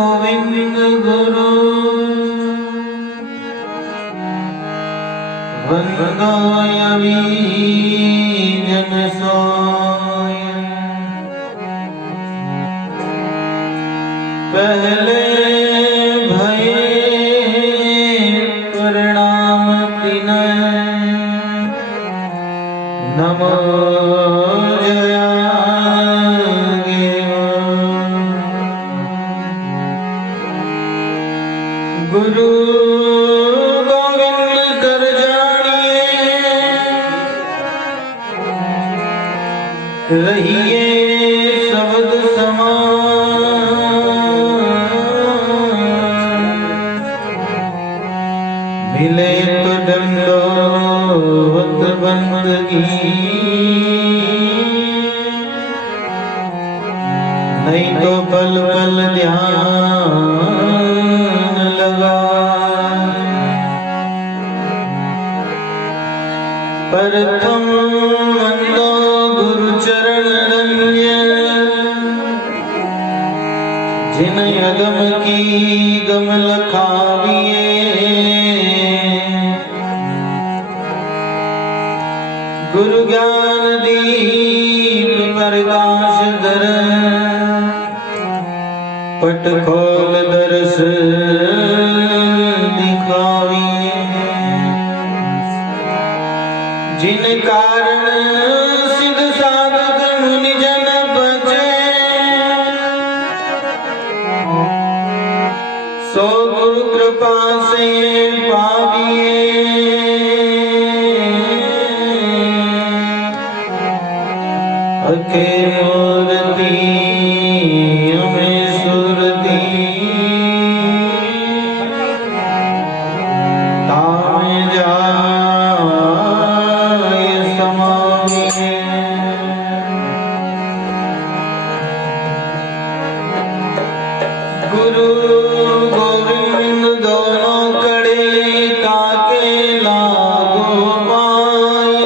गोविंद गुरु वंदो जन सोय। पहले भये प्रणाम तिनय नमो गुरु गोविंद कर जानिए रहिए शब्द समान। मिले तो दंडोवत बंदगी नहीं तो पल पल ध्यान प्रथम वंदो गुरु चरण रंज जिन अगम की गम लखाविए। गुरु ज्ञान दीप प्रकाश दर पट खोल दर्श जिन कारण सिद्ध साधक मुनि जन बचे सो गुरु कृपा से पाविए। अके मूर्ति हमें सुरती ताम जा गुरु गोविंद दोनों कड़े ताके लागो पाए।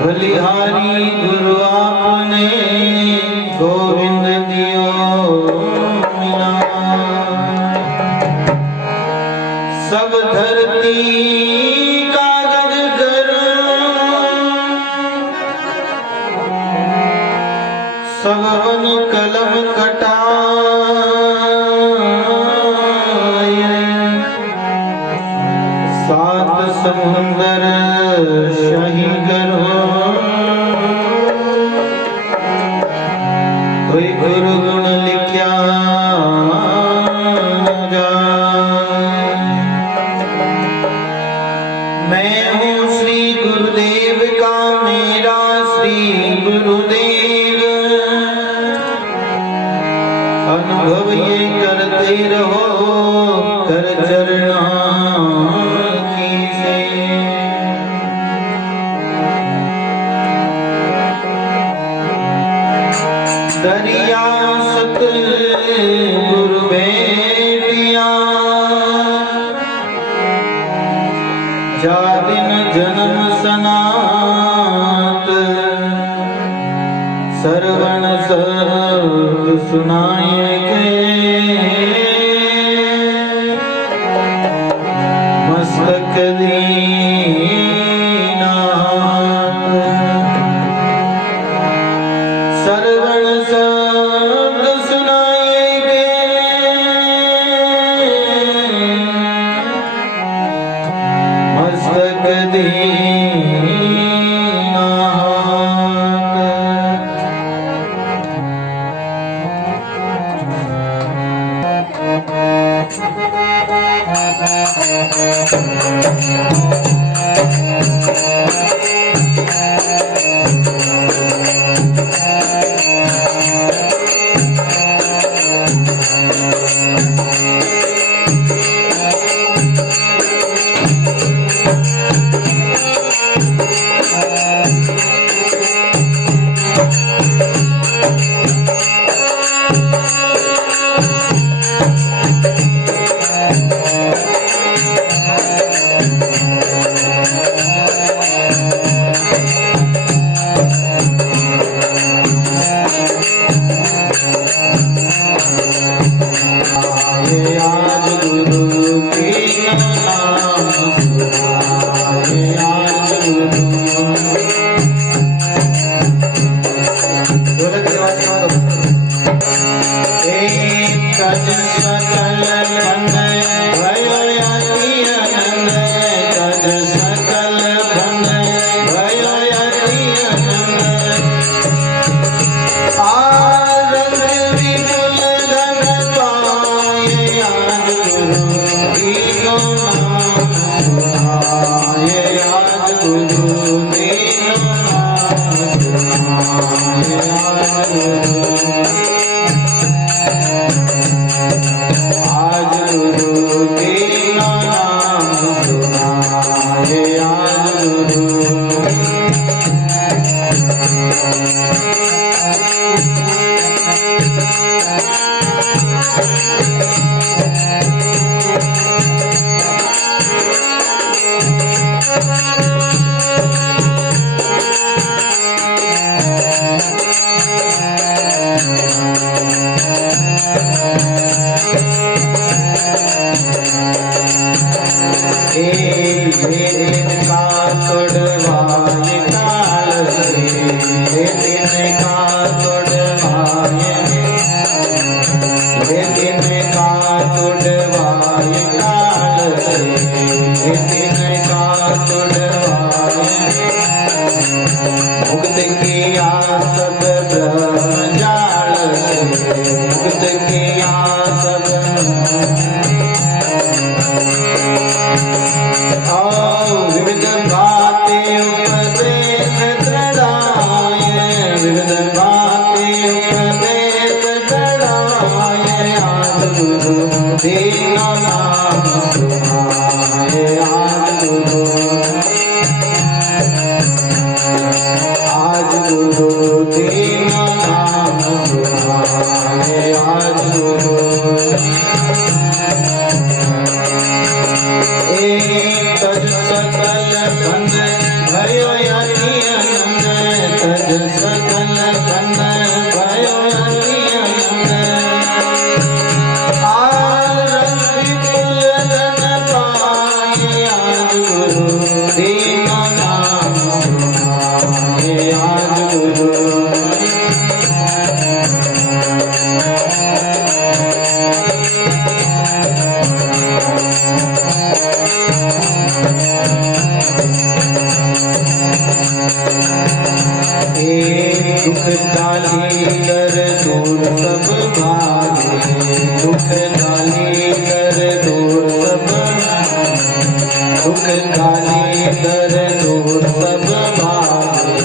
बलिहारी गुरु आपने गोविंद दियो मिला। सब धरती कागज सब वन कलम कटाए। सात समुंदर शाही करो कोई गुरु गुण लिख्या जाए। मैं हूँ श्री गुरुदेव का मेरा श्री गुरुदेव अनुभव ये करते रहो कर चरणा की से। दरिया सत गुरु बेटिया जा दिन जन्म सनात सरवण शब्द सुनाए के मस्तक दीनाथ। सरवण शब्द सुनाए के मस्तक तज सकल बंद भयो अति आनंद, तज सकल बंद भयो अति आनंद। आरंग विपुल धन पाए, आज गुरु दीनो नाम सुनाए, आज गुरु दीनो नाम सुनाए, आज गुरु दीनो नाम सुनाए, आज गुरु। दिन का तोड़वाए काल से, दिन का तोड़वाए, दिन का तोड़वाए काल से, दिन का तोड़वाए। मुक्त किया सब ब्रह्म जाल से, मुक्त किया सब। विविध भांति उपदेश दृढ़ाय, विविध भांति उपदेश दृढ़ाय, आज गुरु दीनो नाम सुनाए, आज गुरु, आज गुरु दीनो नाम सुनाए, आज गुरु। तज सकल बंद भयो अति आनंद, तज सकल बंद भयो अति आनंद। आरंग विपुल धन पाए, आज गुरु दीनो नाम सुनाए, आज गुरु। दुख डाली कर दूर सब भागे, दुख डाली कर दूर सब, दुख डाली कर दूर सब भागे,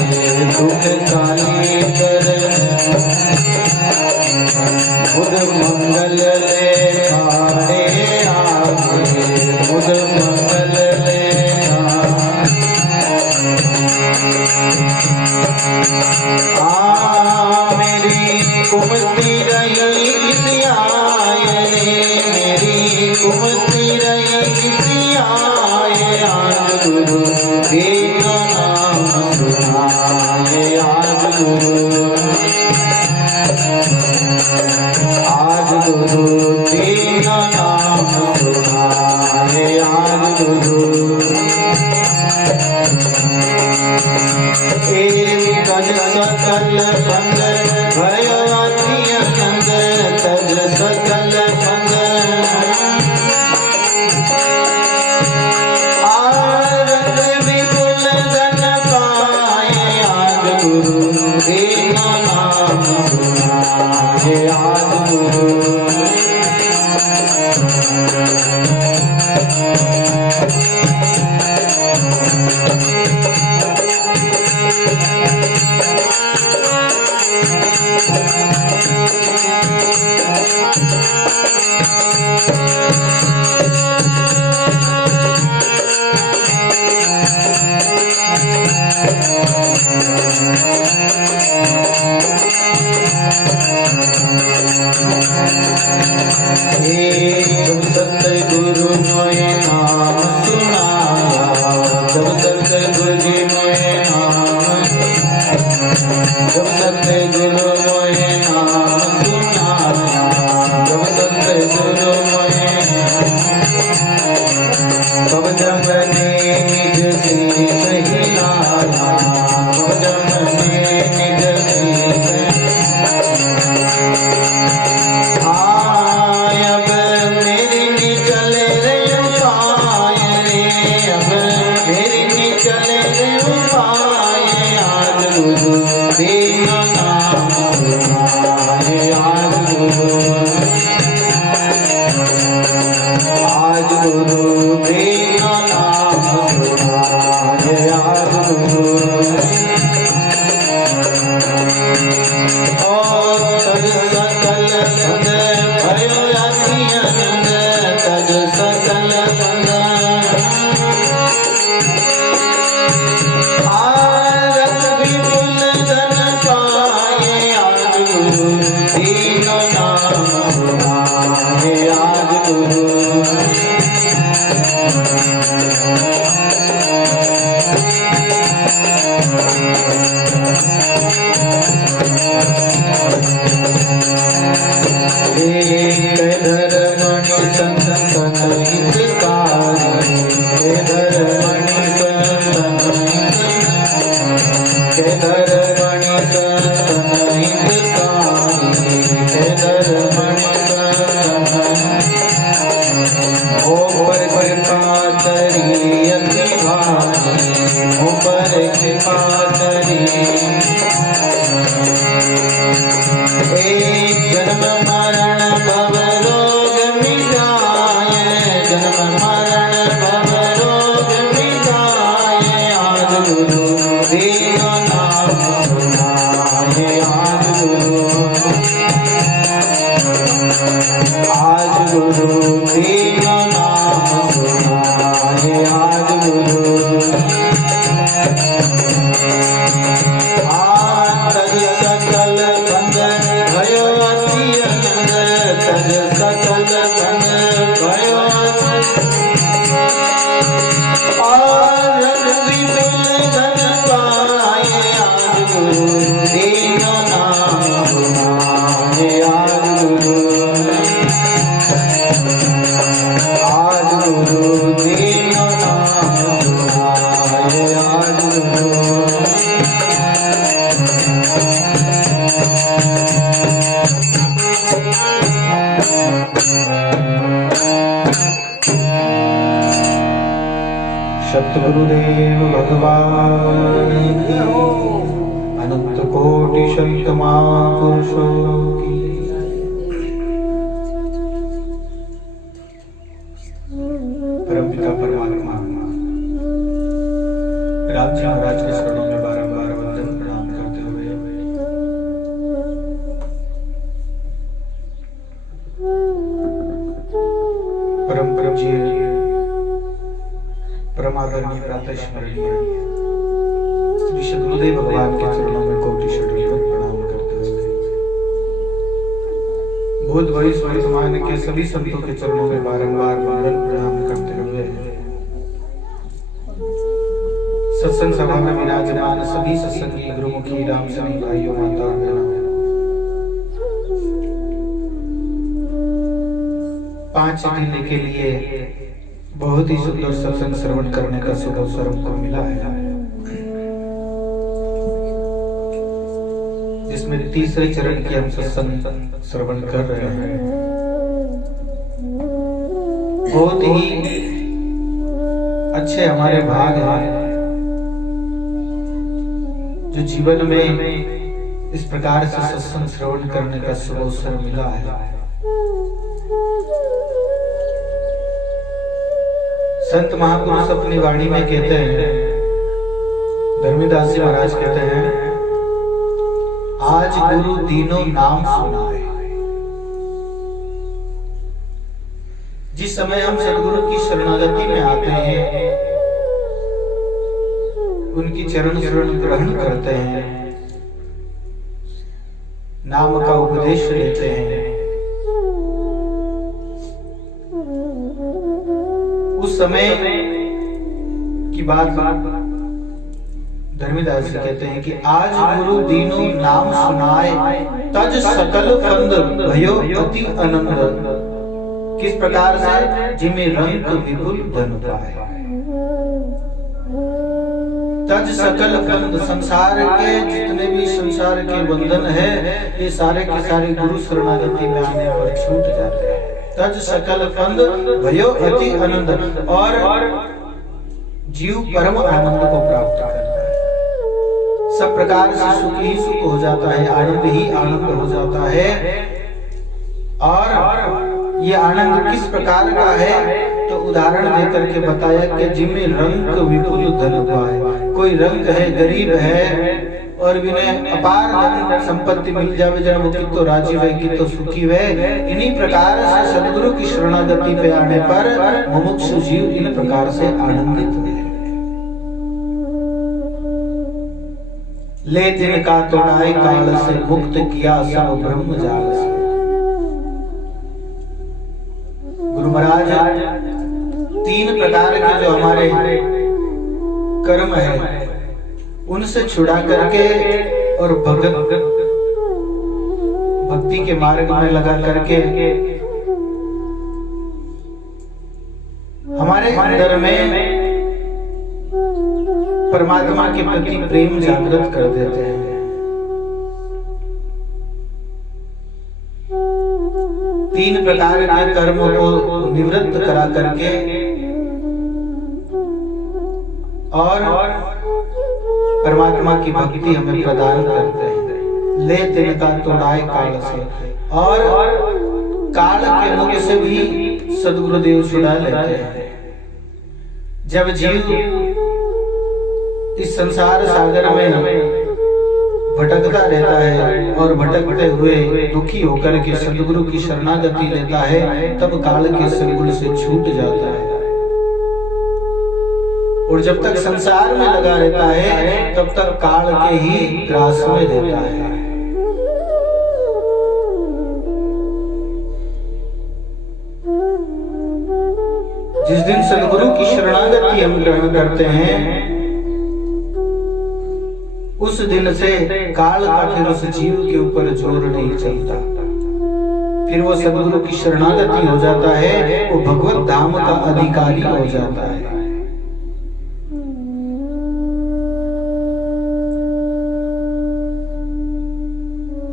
दुख डाली कर। बुध मंगल लेखारे आगे, बुध मंगल लेखा। मेरी कुमति रही किसी आए रे, मेरी कुमति रही किसी आए, आज गुरु दीनो नाम सुनाए, आज गुरु, आज गुरु दीनो नाम सुनाए, आज गुरु। तज सकल बंद भयो अति आनंद, तज सकल बंद। आरंग विपुल धन पाए, आज गुरु दीनो नाम सुनाए, आज गुरु। जब सतगुरु मोए नाम सुनाया, जब सतगुरु जी मोए नाम, जब सतगुरु मोए नाम सुनाया, जब सतगुरु मोए, तब जब ने निज शीश हिलाया, तब जब ने निज शीश धर्मणि संतन हितकारी, धर्मणि जन्म मरण भव रोग मिटाए, जन्म मरण भव रोग मिटाए, आज गुरु दीन नाम सुनाए, आज गुरु दीन नाम सुनाए, आज गुरु सकल बंद भयो अति आनंद, तज सकल बंद भयो और विपुल धन पाए, आज गुरु दीन नाम सुनाए, आज गुरु दीन नाम सुनाए, आज गुरु सतगुरुदेव भगवान अनंत कोटि संत महापुरुषों की परमपिता परमात्मा राम जी महाराज के शरणों में बारंबार वंदन प्रणाम करते हुए परम पूज्य परमादरणीय प्रातः स्मरणीय श्री सद्गुरुदेव भगवान के चरणों में कोटि शतकोटि प्रणाम करते हुए भूत भविष्य वर्तमान के सभी संतों के चरणों में बारंबार वंदन प्रणाम करते हुए सत्संग सभा में विराजमान सभी सत्संगी गुरुमुखी राम सभी भाइयों माता और बहनों, 5 दिन के लिए बहुत ही सुंदर सत्संग श्रवण करने का शुभ अवसर हमको मिला है, जिसमें तीसरे चरण की हम सत्संग श्रवण कर रहे हैं। बहुत ही अच्छे हमारे भाग हैं जो जीवन में इस प्रकार से सत्संग श्रवण करने का शुभ अवसर मिला है। संत महापुरुष अपनी वाणी में कहते हैं, धर्मदास जी महाराज कहते हैं, आज गुरु दीनों नाम सुनाए। जिस समय हम सदगुरु की शरणागति में आते हैं, उनकी चरण शरण ग्रहण करते हैं, नाम का उपदेश लेते हैं, उस समय की बात धर्मदास जी कहते हैं कि आज गुरु दीनों नाम सुनाए, तज सकल फंद भयो अति आनंद। किस प्रकार से? जिमे रंग विपुल धन पाए। तज सकल फंद, संसार के जितने भी संसार के बंधन है, ये सारे के सारे गुरु शरणागति में आने पर छूट जाते हैं। तज सकल फंद भयो अति आनंद, और जीव परम आनंद को प्राप्त करता है। सब प्रकार से सुख ही सुख हो जाता है, आनंद ही आनंद हो जाता है। और ये आनंद किस प्रकार का है? तो उदाहरण देकर के बताया कि जिनमें रंग विपुल धन पाए। कोई रंग है, गरीब है और विनय अपार धन संपत्ति मिल जावे, जब वो कितो राजीव है, कितो सुखी है। इन्हीं प्रकार से सद्गुरु की शरणागति पे आने पर मुमुक्षु जीव इन प्रकार से आनंदित है। ले दिन का तोड़ाए काल से, मुक्त किया सब ब्रह्म जाल से। गुरु महाराज 3 प्रकार के जो हमारे कर्म है, उनसे छुड़ा करके और भक्ति भक्ति के मार्ग में लगा करके हमारे अंदर में परमात्मा के प्रति प्रेम जागृत कर देते हैं। तीन प्रकार के कर्म को निवृत्त करा करके और परमात्मा की भक्ति हमें प्रदान करते हैं। ले तिनका तोड़ाए काल से, और काल के मुख से भी सद्गुरुदेव छुड़ा लेते हैं। जब जीव इस संसार सागर में भटकता रहता है और भटकते हुए दुखी होकर के सद्गुरु की शरणागति लेता है, तब काल के संगुल से छूट जाता है। और जब तक संसार में लगा रहता है तब तक काल के ही ग्रास में रहता है। जिस दिन सद्गुरु की शरणागति हम ग्रहण करते हैं, उस दिन से काल का फिर उस जीव के ऊपर जोर नहीं चलता। फिर वो सद्गुरु की शरणागति हो जाता है, वो भगवत धाम का अधिकारी हो जाता है।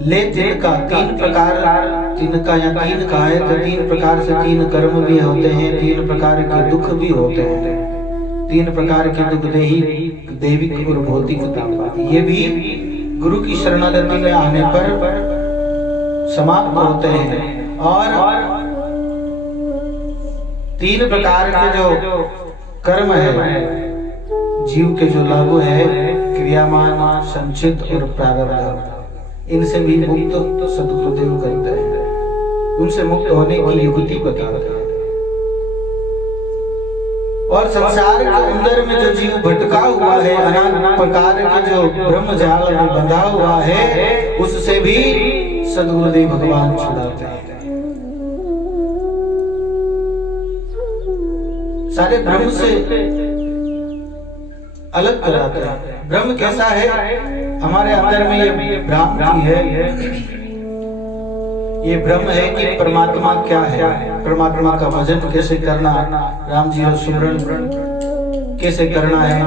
ले तिनका तीन प्रकार, तिनका या तीन का है तो तीन प्रकार से तीन कर्म भी होते हैं, तीन प्रकार के दुख भी होते हैं। तीन प्रकार के दुख दैविक और भौतिक, ये भी गुरु की शरणागति में आने पर समाप्त होते हैं। और तीन प्रकार के जो कर्म है, जीव के जो लागू है, क्रियामान, संचित और प्रारब्ध, इनसे भी मुक्त सद्गुरुदेव करते हैं। उनसे मुक्त होने की युक्ति बताते हैं। और संसार के अंदर में जो जीव भटका हुआ है, अनेक प्रकार के जो ब्रह्म जाल में बंधा हुआ है, उससे भी सद्गुरुदेव भगवान छुड़ाते हैं। सारे ब्रह्म से अलग कराते हैं। ब्रह्म कैसा है? हमारे अंदर में ये ब्रह्म है, ये ब्रह्म है कि परमात्मा क्या है, परमात्मा का भजन कैसे करना, राम जी का सुमरन कैसे करना है,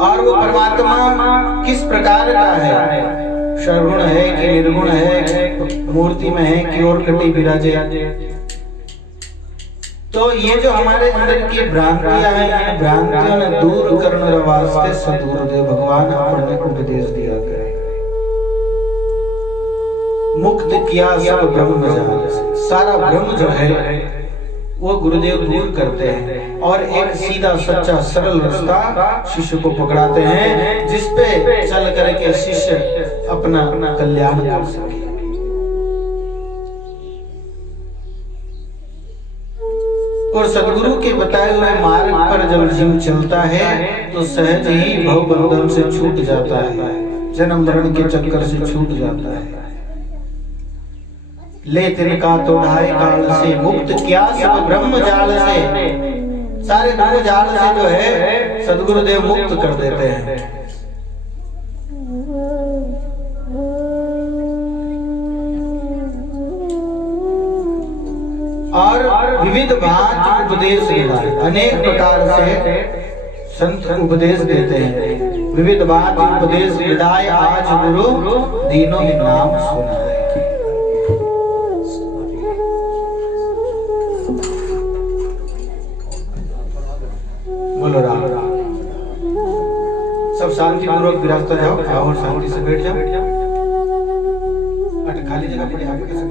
और वो परमात्मा किस प्रकार का है, सर्वगुण है कि निर्गुण है, मूर्ति में है कि और कटी विराजे। तो ये जो हमारे अंदर की भ्रांतियां हैं, इन भ्रांतियों ने दूर करने वास्ते सद्गुरुदेव भगवान अपने उपदेश दिया गया। मुक्त किया सब ब्रह्म जाल से, सारा ब्रह्म जो है वो गुरुदेव दूर करते हैं और एक सीधा सच्चा सरल रास्ता शिष्य को पकड़ाते हैं, जिसपे चल करके शिष्य अपना कल्याण कर सके। और सद्गुरु के बताए हुए मार्ग पर जब जीव चलता है तो सहज ही भव बंधन से छूट जाता है, जन्म मरण के चक्कर से छूट जाता है। ले तिनका तोड़ाए काल से, मुक्त किया सब ब्रह्म जाल से, सारे ब्रह्म जाल से जो है सद्गुरुदेव मुक्त कर देते हैं। और विविध भांति उपदेश देता है, अनेक प्रकार से संत उपदेश देते हैं। विविध भांति उपदेश विदाय आज गुरु दीनों ही नाम सुना है। बोलो राम राम। सब शांति पूर्वक विराजता जाओ और शांति से बैठ जाओ। खाली जगह पड़ी आगे कैसे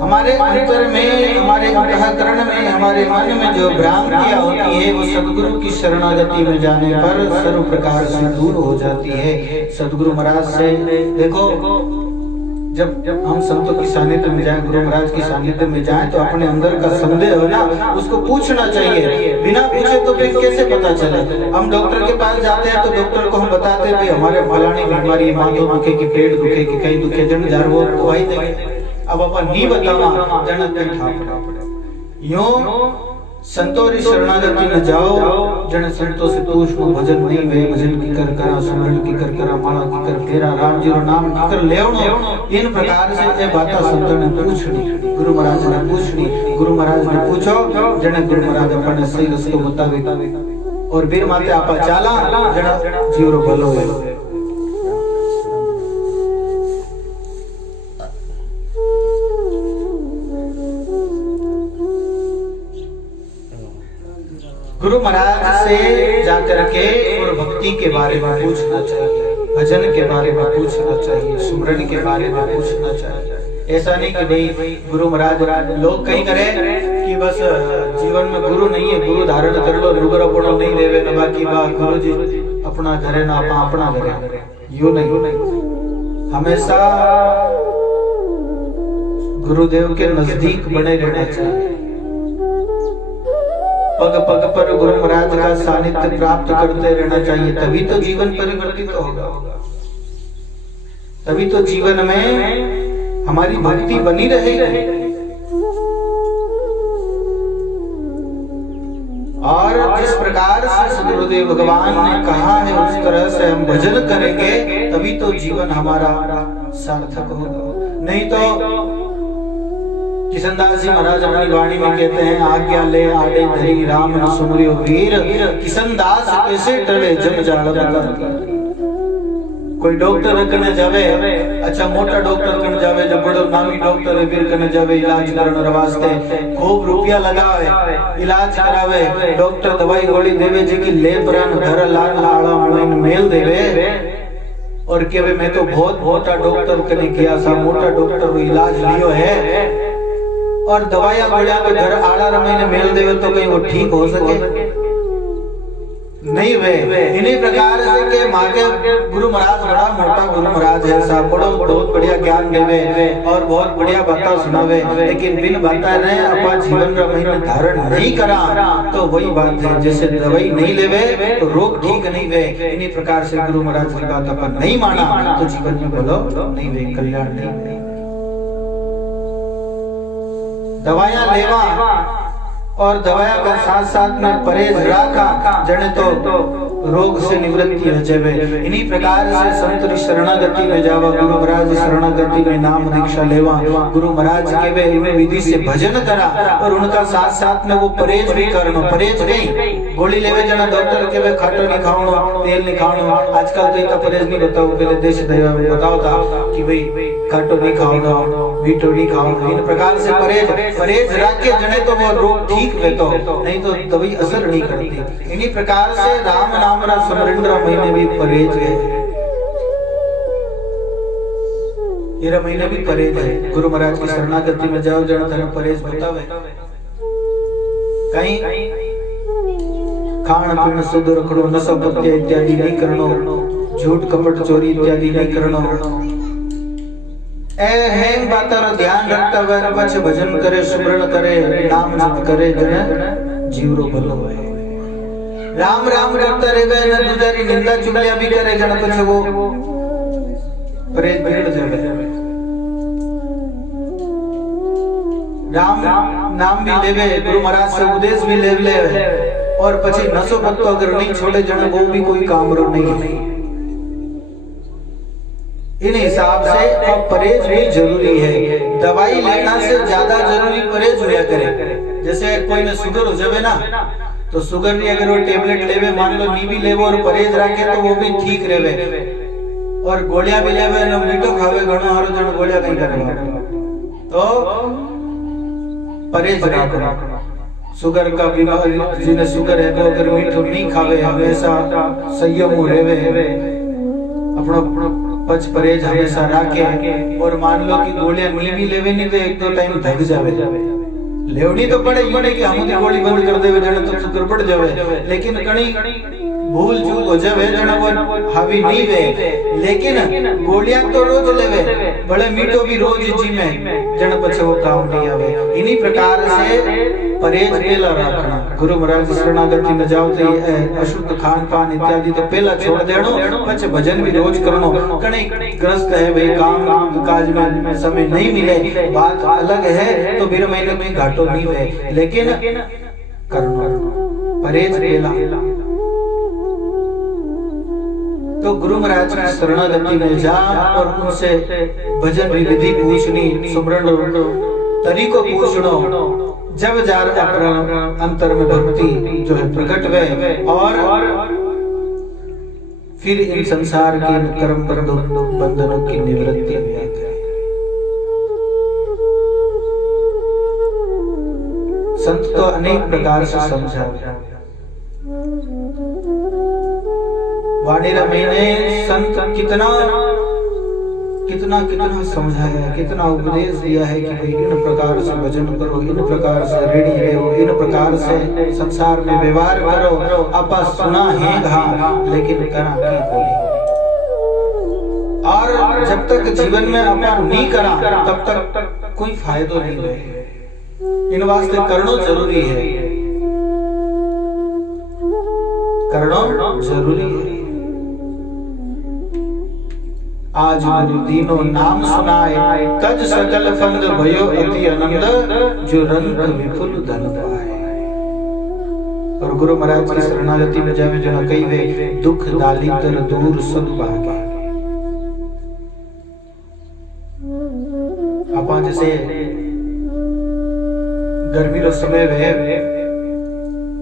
हमारे अंतर में, हमारे अंतःकरण में, हमारे मन में जो भ्रांतियां होती है वो सद्गुरु की शरणागति में जाने पर सर्व प्रकार से दूर हो जाती है। सद्गुरु महाराज से देखो, जब हम संतों की सानिध्य में जाएं, गुरु महाराज की सानिध्य में जाएं, तो अपने अंदर का संदेह हो ना, उसको पूछना चाहिए। बिना पूछे तो फिर कैसे पता चले? हम डॉक्टर के पास जाते हैं तो डॉक्टर को हम बताते हैं हमारे फलानी बीमारी, माथो दुखे की, पेट दुखे की, कहीं दुखे, जन जार वो दवाई देंगे। अब अपन नहीं बतावा जन यूं संतोरी शरणागति न जाओ जन संतो से पूछ लो भजन नहीं वे भजन की कर करा सुमरन की कर करा माला की कर फेरा राम जी रो नाम की कर लेवनो। इन प्रकार से ये बातें संतों ने पूछनी, गुरु महाराज ने पूछनी। गुरु महाराज ने पूछो जने गुरु महाराज अपन सही रस्तो बतावे और फिर माते आपा चाला जना जीव रो भलो है। गुरु महाराज से जाकर के और भक्ति के बारे में पूछना चाहिए, भजन के बारे में पूछना चाहिए, सुमरन के बारे में पूछना चाहिए। ऐसा नहीं कि भाई गुरु महाराज लोग कहीं करें कि बस जीवन में गुरु नहीं है, गुरु धारण कर लो, रुगरा पड़ो नहीं लेवे न बाकी बात गुरु जी अपना घरे ना अपना घरे, यूं नहीं। हमेशा गुरुदेव के नजदीक बने रहना चाहिए। पग पग पर गुरु महाराज का सानिध्य प्राप्त करते रहना चाहिए, तभी तो जीवन परिवर्तित होगा, तभी तो जीवन में हमारी भक्ति बनी रहेगी। और जिस प्रकार से गुरुदेव भगवान ने कहा है उस तरह से हम भजन करेंगे तभी तो जीवन हमारा सार्थक होगा। नहीं तो किशनदास जी महाराज अपनी वाणी में कहते हैं आज्ञा ले आड़े धरी राम न सुमरियो वीर, किशनदास कैसे टले जग जागत। कोई डॉक्टर कने जावे, अच्छा मोटा डॉक्टर कने जावे, जब बड़ो नामी डॉक्टर वीर कने जावे इलाज करने वास्ते खूब रुपया लगावे, इलाज करावे, डॉक्टर दवाई गोली देवे जी की ले प्राण घर लाल आड़ा मेल देवे और कहवे मैं तो बहुत मोटा डॉक्टर कने गया था, मोटा डॉक्टर वो इलाज लियो है और दवाइयां गोलियां तो घर आड़ा रमैने मेल देवे तो कहीं वो ठीक हो सके नहीं वे। इन्हीं प्रकार से के मागे गुरु महाराज बड़ा मोटा गुरु महाराज है साहब, बड़ा बहुत बढ़िया ज्ञान देवे और बहुत बढ़िया बातें सुनावे, लेकिन बिन बातें रहे अपा जीवन रमैने धारण नहीं करा तो वही बात है जैसे दवाई नहीं लेवे तो रोग ठीक नहीं वे। इन्हीं प्रकार से गुरु महाराज की बात अपन नहीं माना तो जीवन में भलो नहीं वे, कल्याण नहीं वे। दवाइयां लेवा और दवाया का साथ साथ में परहेज रखा जने तो रोग से निवृत्ति हो जावे। इन्हीं प्रकार से संत शरणागति में जावा, गुरु महाराज शरणागति में नाम दीक्षा लेवा, गुरु महाराज के वे विधि से भजन करा और उनका साथ साथ में वो परहेज भी करनो। परहेज नहीं गोली लेवे जना डॉक्टर के वे खाटो नहीं खाओ, तेल नहीं खाओ, आजकल तो इतना परहेज नहीं बताओ, पहले देश दैवा में बताओ था कि भाई खाटो नहीं खाओ, मीठो नहीं खाओ। इन प्रकार से परहेज रख के जने तो वो रोग ठीक वे तो नहीं तो दवाई असर नहीं करती। इन्हीं प्रकार से राम नाम रा सुमरन महीने भी परहेज है, ये महीने भी परहेज है। गुरु महाराज की शरणागति में जाओ जन धर्म परहेज बतावे, कहीं खान पीन शुद्ध रखनो, नशा पत्ते इत्यादि नहीं करनो, झूठ कपट चोरी इत्यादि नहीं करनो। हें बातों रो ध्यान रखता हुए पछ भजन करे, सुमरण करे, नाम जप करे जने जीव रो भलो होए। राम राम करता रहे न दूसरी निंदा चुगलियां भी करे जन पछ वो परहेज बिगड़ जावे। राम नाम भी लेवे, गुरु महाराज से उपदेश भी ले और पछी नशो पत्तो अगर नहीं छोड़े जन वो भी कोई काम रो नहीं। इन हिसाब से अब परहेज भी जरूरी है। दवाई लेना से ज्यादा जरूरी परहेज हुआ करे। जैसे कोई ने शुगर हो जावे ना तो शुगर नहीं अगर वो टेबलेट लेवे, मान लो नी भी लेवे और परहेज रखे तो वो भी ठीक रहे। और गोलियां भी लेवे न मीठो खावे घणो हारो जण गोलियां कहीं करवा तो परहेज रखो। शुगर का बीमारी जिन्हें शुगर है वो अगर मीठो नहीं खावे, हमेशा संयम रहे, अपना पच परहेज हमेशा रखे। और मान लो कि गोलियां नहीं भी लेवे नहीं तो एक दो टाइम थक जावे, लेवनी तो पड़े यूं नहीं कि हम गोली बंद कर देवे जने तो शुगर बढ़ जावे, लेकिन कणी भूल चूक हो जावे जने वो हावी नहीं वे। लेकिन गोलियां तो रोज लेवे, बड़े मीठो भी रोज जी में जने पछे वो काम नहीं आवे। इन्हीं प्रकार से परहेज पहला रखना। गुरु महाराज शरणागति में जाओ तो अशुद्ध खान पान इत्यादि तो पहला छोड़ देनो, पछे भजन भी रोज करनो। कणी ग्रस्त है भाई काम काज में समय नहीं मिले, बात अलग है तो फिर महीने में घाटो नहीं है। लेकिन करनो परहेज केला। तो गुरु महाराज की शरणागति में जा और उनसे भजन विधि पूछनी, सुमरण तरीको पूछनो। जब जा अंतर में भक्ति जो है प्रकट हुए और फिर इन संसार के कर्म बंधनों की निवृत्ति हुई। संत तो अनेक प्रकार से समझा। वाणी रमई ने संत कितना समझाया, कितना उपदेश दिया है कि भाई इन प्रकार से भजन करो, इन प्रकार से ऋणी रहो, इन प्रकार से संसार में व्यवहार करो। आपा सुना है घा लेकिन करा की बोली। और जब तक जीवन में अपन नहीं करा तब तक कोई फायदा नहीं है। इन वास्ते करना जरूरी है, करना जरूरी है। आज गुरु दीनो नाम सुनाए, तज सकल फंद भयो अति आनंद, जो रंग विपुल धन पाए। और गुरु महाराज की शरणागति में जावे जो न कई वे दुख दालितर दूर सब भागे। आपा जैसे गर्मी रो समय वे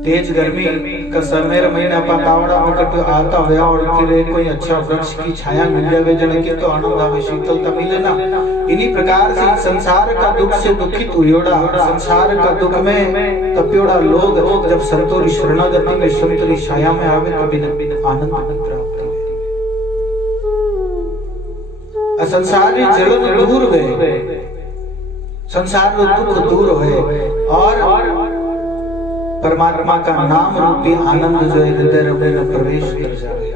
तेज गर्मी का समय महीना पातावड़ा मुकट आता हुआ और फिर कोई अच्छा वृक्ष की छाया मिल जावे जने के तो आनंद आवे, शीतलता मिले ना। इन्हीं प्रकार से संसार का दुख से दुखित हुयोड़ा, संसार का दुख में तपियोड़ा लोग जब संतों की शरणागति में संतों की छाया में आवे तभी आनंद प्राप्त होवे। संसारी जलन दूर हुए, संसार में दुख दूर हुए और परमात्मा का नाम रूपी आनंद जो हृदय में प्रवेश कर जाए।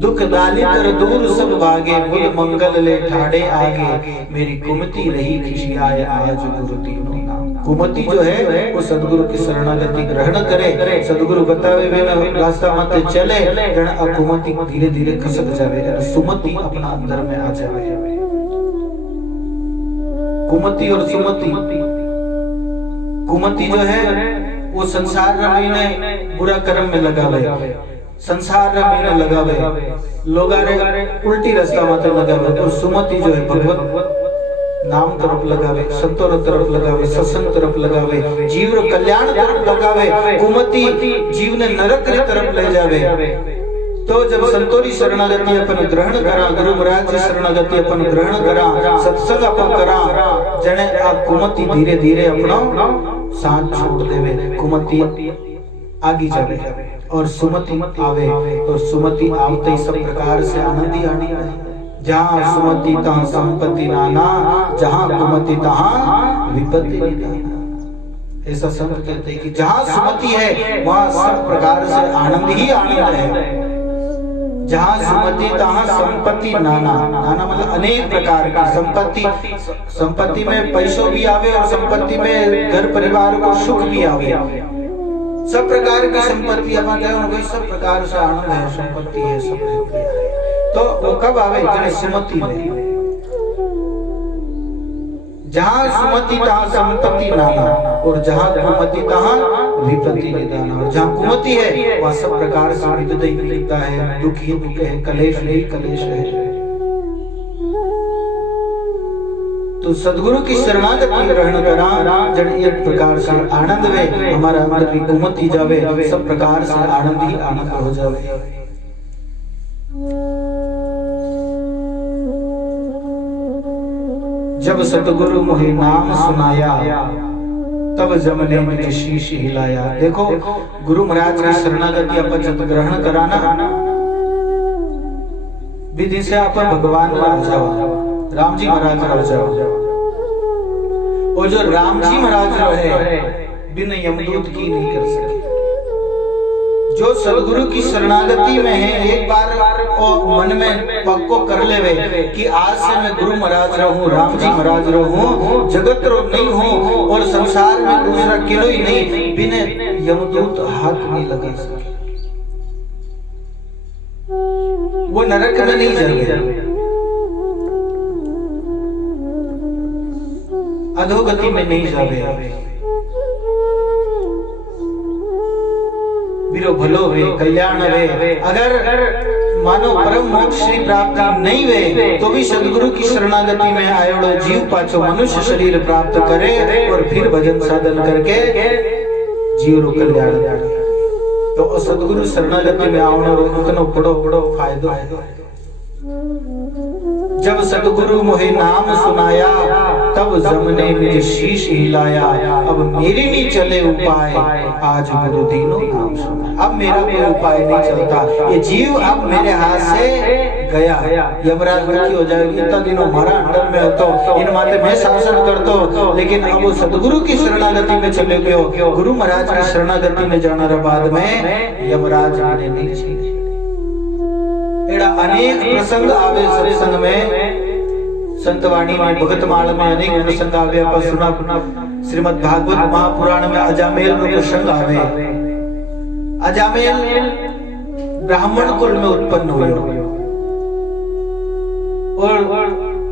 दुख दालितर दूर सब भागे, बुध मंगल ले ठाड़े आगे। मेरी कुमति रही खिसियाए आज गुरु दीनो नाम। कुमति जो है वो सदगुरु की शरणागति ग्रहण करे। सदगुरु बतावे वे रास्ता मत चले, गण अकुमति धीरे धीरे खसक जावे, सुमति अपना अंदर में आ जावे। कुमति और सुमति, कुमति जो है वो संसार में बुरा कर्म में लगावे, संसार में लगावे, लोगारे उल्टी रास्ता माते लगावे। और सुमति जो है भगवत नाम तरफ लगावे, संतों तरफ लगावे, सत्संग तरफ लगावे, जीव कल्याण तरफ लगावे। कुमति जीव ने नरक की तरफ ले जावे। तो जब संतों की शरणागति अपन ग्रहण करा, गुरु महाराज की शरणागति अपन ग्रहण करा, सत्संग अपन करा, जने आ कुमति धीरे धीरे अपना साथ छोड़ देवे, कुमति आगे जावे और सुमति आवे। और सुमति आवते ही सब प्रकार से आनंद ही आनी है। जहाँ सुमति तहाँ संपत्ति नाना, जहाँ कुमति तहाँ विपत्ति निदाना। ऐसा संत कहते हैं कि जहाँ सुमति है वहाँ सब प्रकार से आनंद ही आनंद है। जहाँ सुमति तहाँ संपत्ति नाना, नाना मतलब अनेक प्रकार की संपत्ति। संपत्ति में पैसों भी आवे और संपत्ति में घर परिवार को सुख भी आवे। सब प्रकार की संपत्ति हमारे सब प्रकार से आनंद है, संपत्ति है, सब है। तो वो कब आवे? जब सुमति में। जहाँ सुमति तहाँ संपत्ति नाना और जहाँ कुमति तहाँ विपत्ति निदाना। और जहाँ कुमति है वह सब प्रकार से विपत्ति मिलता है, दुख ही दुख है, कलेश ही कलेश है। तो सदगुरु की शरणागति ग्रहण करा, जड़ एक प्रकार से आनंद में हमारा अंदर भी कुमति जावे, सब प्रकार से आनंद ही आनंद हो जावे। जब सतगुरु मोहि नाम सुनाया, तब जमने में शीश हिलाया। देखो गुरु महाराज की शरणागति अपन जब ग्रहण कराना, विधि से अपन भगवान रह जाओ, राम जी महाराज रह जाओ। और जो राम जी महाराज रहे बिना यमदूत की नहीं कर सके। जो सदगुरु की शरणागति में है, एक बार मन में पक्को कर लेवे कि आज से मैं गुरु महाराज रहूं, राम जी महाराज रहूं, जगत रो नहीं हूं और संसार में दूसरा किलो ही नहीं, बिना यमदूत हाथ नहीं लगा सके। वो नरक में नहीं जाएगा, अधोगति में नहीं जावे। बिरो भलो वे कल्याण वे। अगर मानो परम मोक्ष की प्राप्ति नहीं वे तो भी सदगुरु की शरणागति में आयोड़ो जीव पाछो मनुष्य शरीर प्राप्त करे और फिर भजन साधन करके जीव रो कल्याण करे। तो सदगुरु शरणागति में आवनो उतनो बड़ो फायदो है। जब सदगुरु मोहे नाम सुनाया तब जमने मुझे शीश हिलाया। अब मेरी नहीं चले उपाय आज गुरु दीनो नाम सुना। अब मेरा कोई उपाय नहीं चलता, ये जीव अब मेरे हाथ से गया। यमराज दुखी हो जाएगी, इतना दिन हमारा अंडर में होतो, इन माते मैं शासन करतो, लेकिन अब वो सदगुरु की शरणागति में चले गयो। गुरु महाराज की शरणागति में जाना रे बाद में यमराज ने नहीं छीने। एड़ा अनेक प्रसंग आवे सत्संग में, संतवाणी में भगतमाल में अनेक प्रसंग आवे। आप सुना श्रीमद् भागवत महापुराण में अजामेल में प्रसंग आवे। अजामेल ब्राह्मण कुल में उत्पन्न हुए और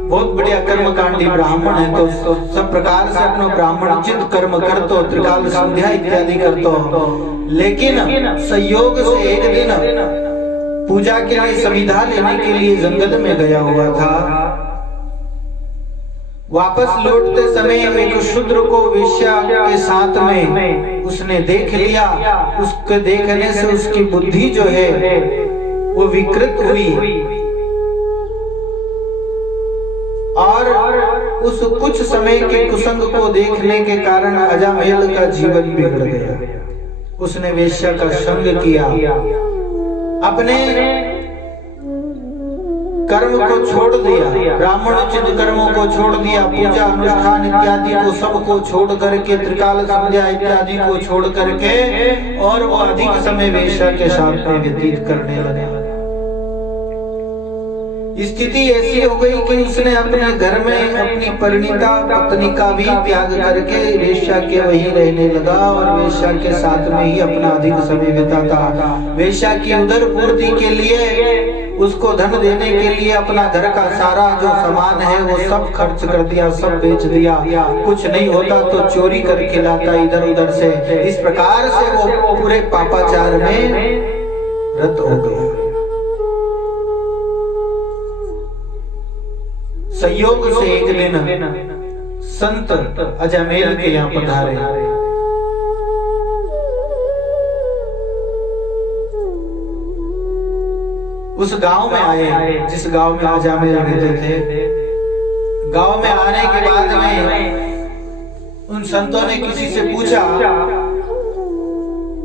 बहुत बढ़िया कर्मकांडी ब्राह्मण है। तो सब प्रकार से अपना ब्राह्मण चित कर्म करतो, त्रिकाल संध्या इत्यादि करतो। लेकिन संयोग से एक दिन पूजा के लिए समिधा लेने के लिए जंगल में गया हुआ था। वापस लौटते समय एक शूद्र को वेश्या के साथ में उसने देख लिया। उसके देखने से उसकी बुद्धि जो है वो विकृत हुई और उस कुछ समय के कुसंग को देखने के कारण अजामेल का जीवन बिगड़ गया। उसने वेश्या का संग किया, अपने कर्म को छोड़ दिया, ब्राह्मण उचित कर्मों को छोड़ दिया, पूजा अनुष्ठान इत्यादि को सबको छोड़ करके, त्रिकाल संध्या इत्यादि को छोड़ करके और वो अधिक समय वेश्या के साथ में व्यतीत करने लगा। स्थिति ऐसी हो गई कि उसने अपने घर में अपनी परिणीता पत्नी का भी त्याग करके वेश्या के वहीं रहने लगा और वेश्या के साथ में ही अपना अधिक समय बिताता। वेश्या की उदर पूर्ति के लिए, उसको धन देने के लिए अपना घर का सारा जो सामान है वो सब खर्च कर दिया, सब बेच दिया। कुछ नहीं होता तो चोरी करके लाता इधर उधर से। इस प्रकार से वो पूरे पापाचार में रत हो गया। संयोग से एक दिन संत अजामेल के यहाँ पधारे। उस गांव में आए जिस गांव में अजामेल रहते थे। गांव में आने के बाद में उन संतों ने किसी से पूछा,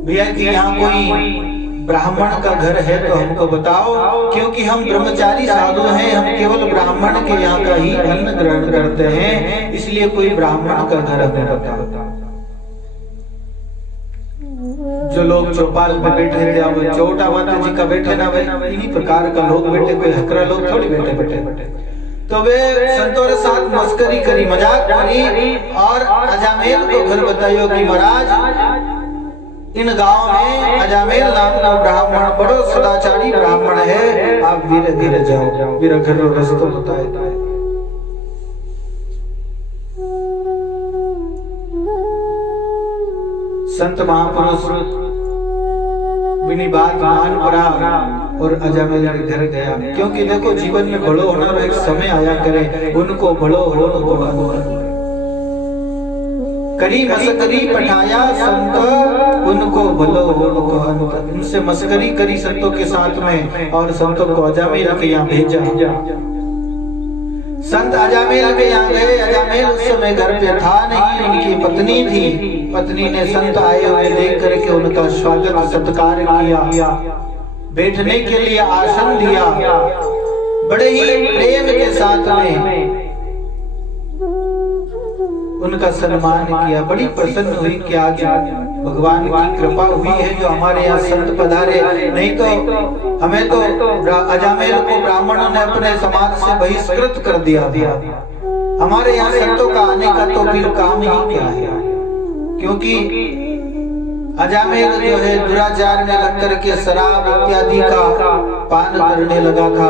भैया कि यहाँ कोई ब्राह्मण का घर है तो हमको बताओ, क्योंकि हम ब्रह्मचारी साधु हैं, हम केवल ब्राह्मण के यहाँ का ही अन्न ग्रहण करते हैं, इसलिए कोई ब्राह्मण का घर हमें बताओ। जो लोग चौपाल पे बैठे थे, अब चौटा माता जी का बैठे ना वे इन्हीं प्रकार का लोग बैठे, कोई हकरा लोग थोड़ी बैठे। तो वे संतों के साथ मस्करी करी, मजाक करी और अजामेल को घर बतायो कि महाराज इन गांव में अजामेल नाम का ब्राह्मण बड़ो सदाचारी ब्राह्मण है, आप धीरे धीरे जाओ, मेरा घर रो रास्ता बताए। संत महापुरुष बिनी बात मान पड़ा और अजामेल के घर गया। क्योंकि देखो जीवन में भलो होना एक समय आया करे, उनको भलो हो करी मस्करी पठाया संत उनको भलो हो। उनसे मस्करी करी संतों के साथ में और संतों को अजामेल के यहाँ भेजा। संत अजामेल के यहाँ गए। अजामेल उस समय घर पे था नहीं, उनकी पत्नी थी। पत्नी ने संत आए हुए देख करके उनका स्वागत सत्कार किया, बैठने के लिए आसन दिया, बड़े ही प्रेम के साथ में उनका सम्मान किया। बड़ी प्रसन्न हुई कि आज भगवान की कृपा हुई है जो हमारे यहाँ संत पधारे, नहीं तो हमें तो अजामेल को ब्राह्मणों ने अपने समाज से बहिष्कृत कर दिया। हमारे यहाँ संतों का आने का तो फिर काम ही क्या है, क्योंकि अजामेल जो है दुराचार में लग करके शराब इत्यादि का पान करने लगा था,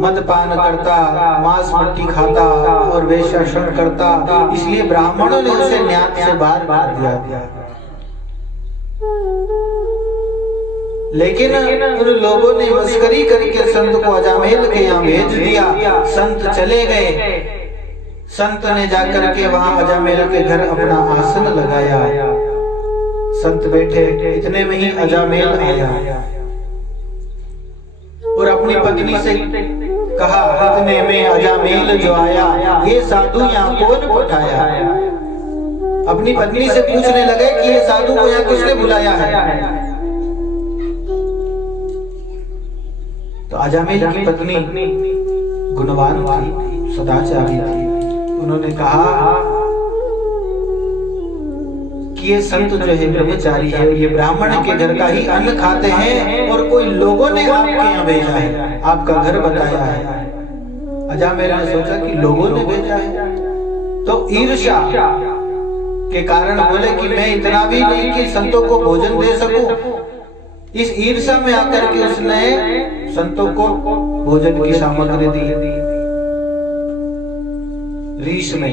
मदपान करता, मांस मट्टी खाता और वेश्याशरण करता, इसलिए ब्राह्मणों ने उसे न्याय से बाहर कर दिया। लेकिन उन लोगों ने मस्करी करके संत को अजामेल के यहाँ भेज दिया। संत चले गए। संत ने जाकर के वहां अजामेल के घर अपना आसन लगाया। संत बैठे, इतने में ही अजामेल आया और अपनी पत्नी से कहा, इतने में अजामेल जो आया, ये साधु यहाँ कौन पठाया? अपनी पत्नी से पूछने लगे कि ये साधु को यहाँ किसने बुलाया है? तो अजामेल की पत्नी गुणवान थी, सदाचारी थी। उन्होंने कहा कि ये संत जो है ब्रह्मचारी है, ये ब्राह्मण के घर का ही अन्न खाते हैं और कोई लोगों ने आपके यहाँ भेजा है, आपका घर बताया है। अजामेल ने सोचा कि लोगों ने भेजा है, तो ईर्ष्या के कारण बोले कि मैं इतना भी नहीं कि संतों को भोजन दे सकूं। इस ईर्ष्या में आकर के उसने संतों को भोजन की सामग्री दी। रीछ में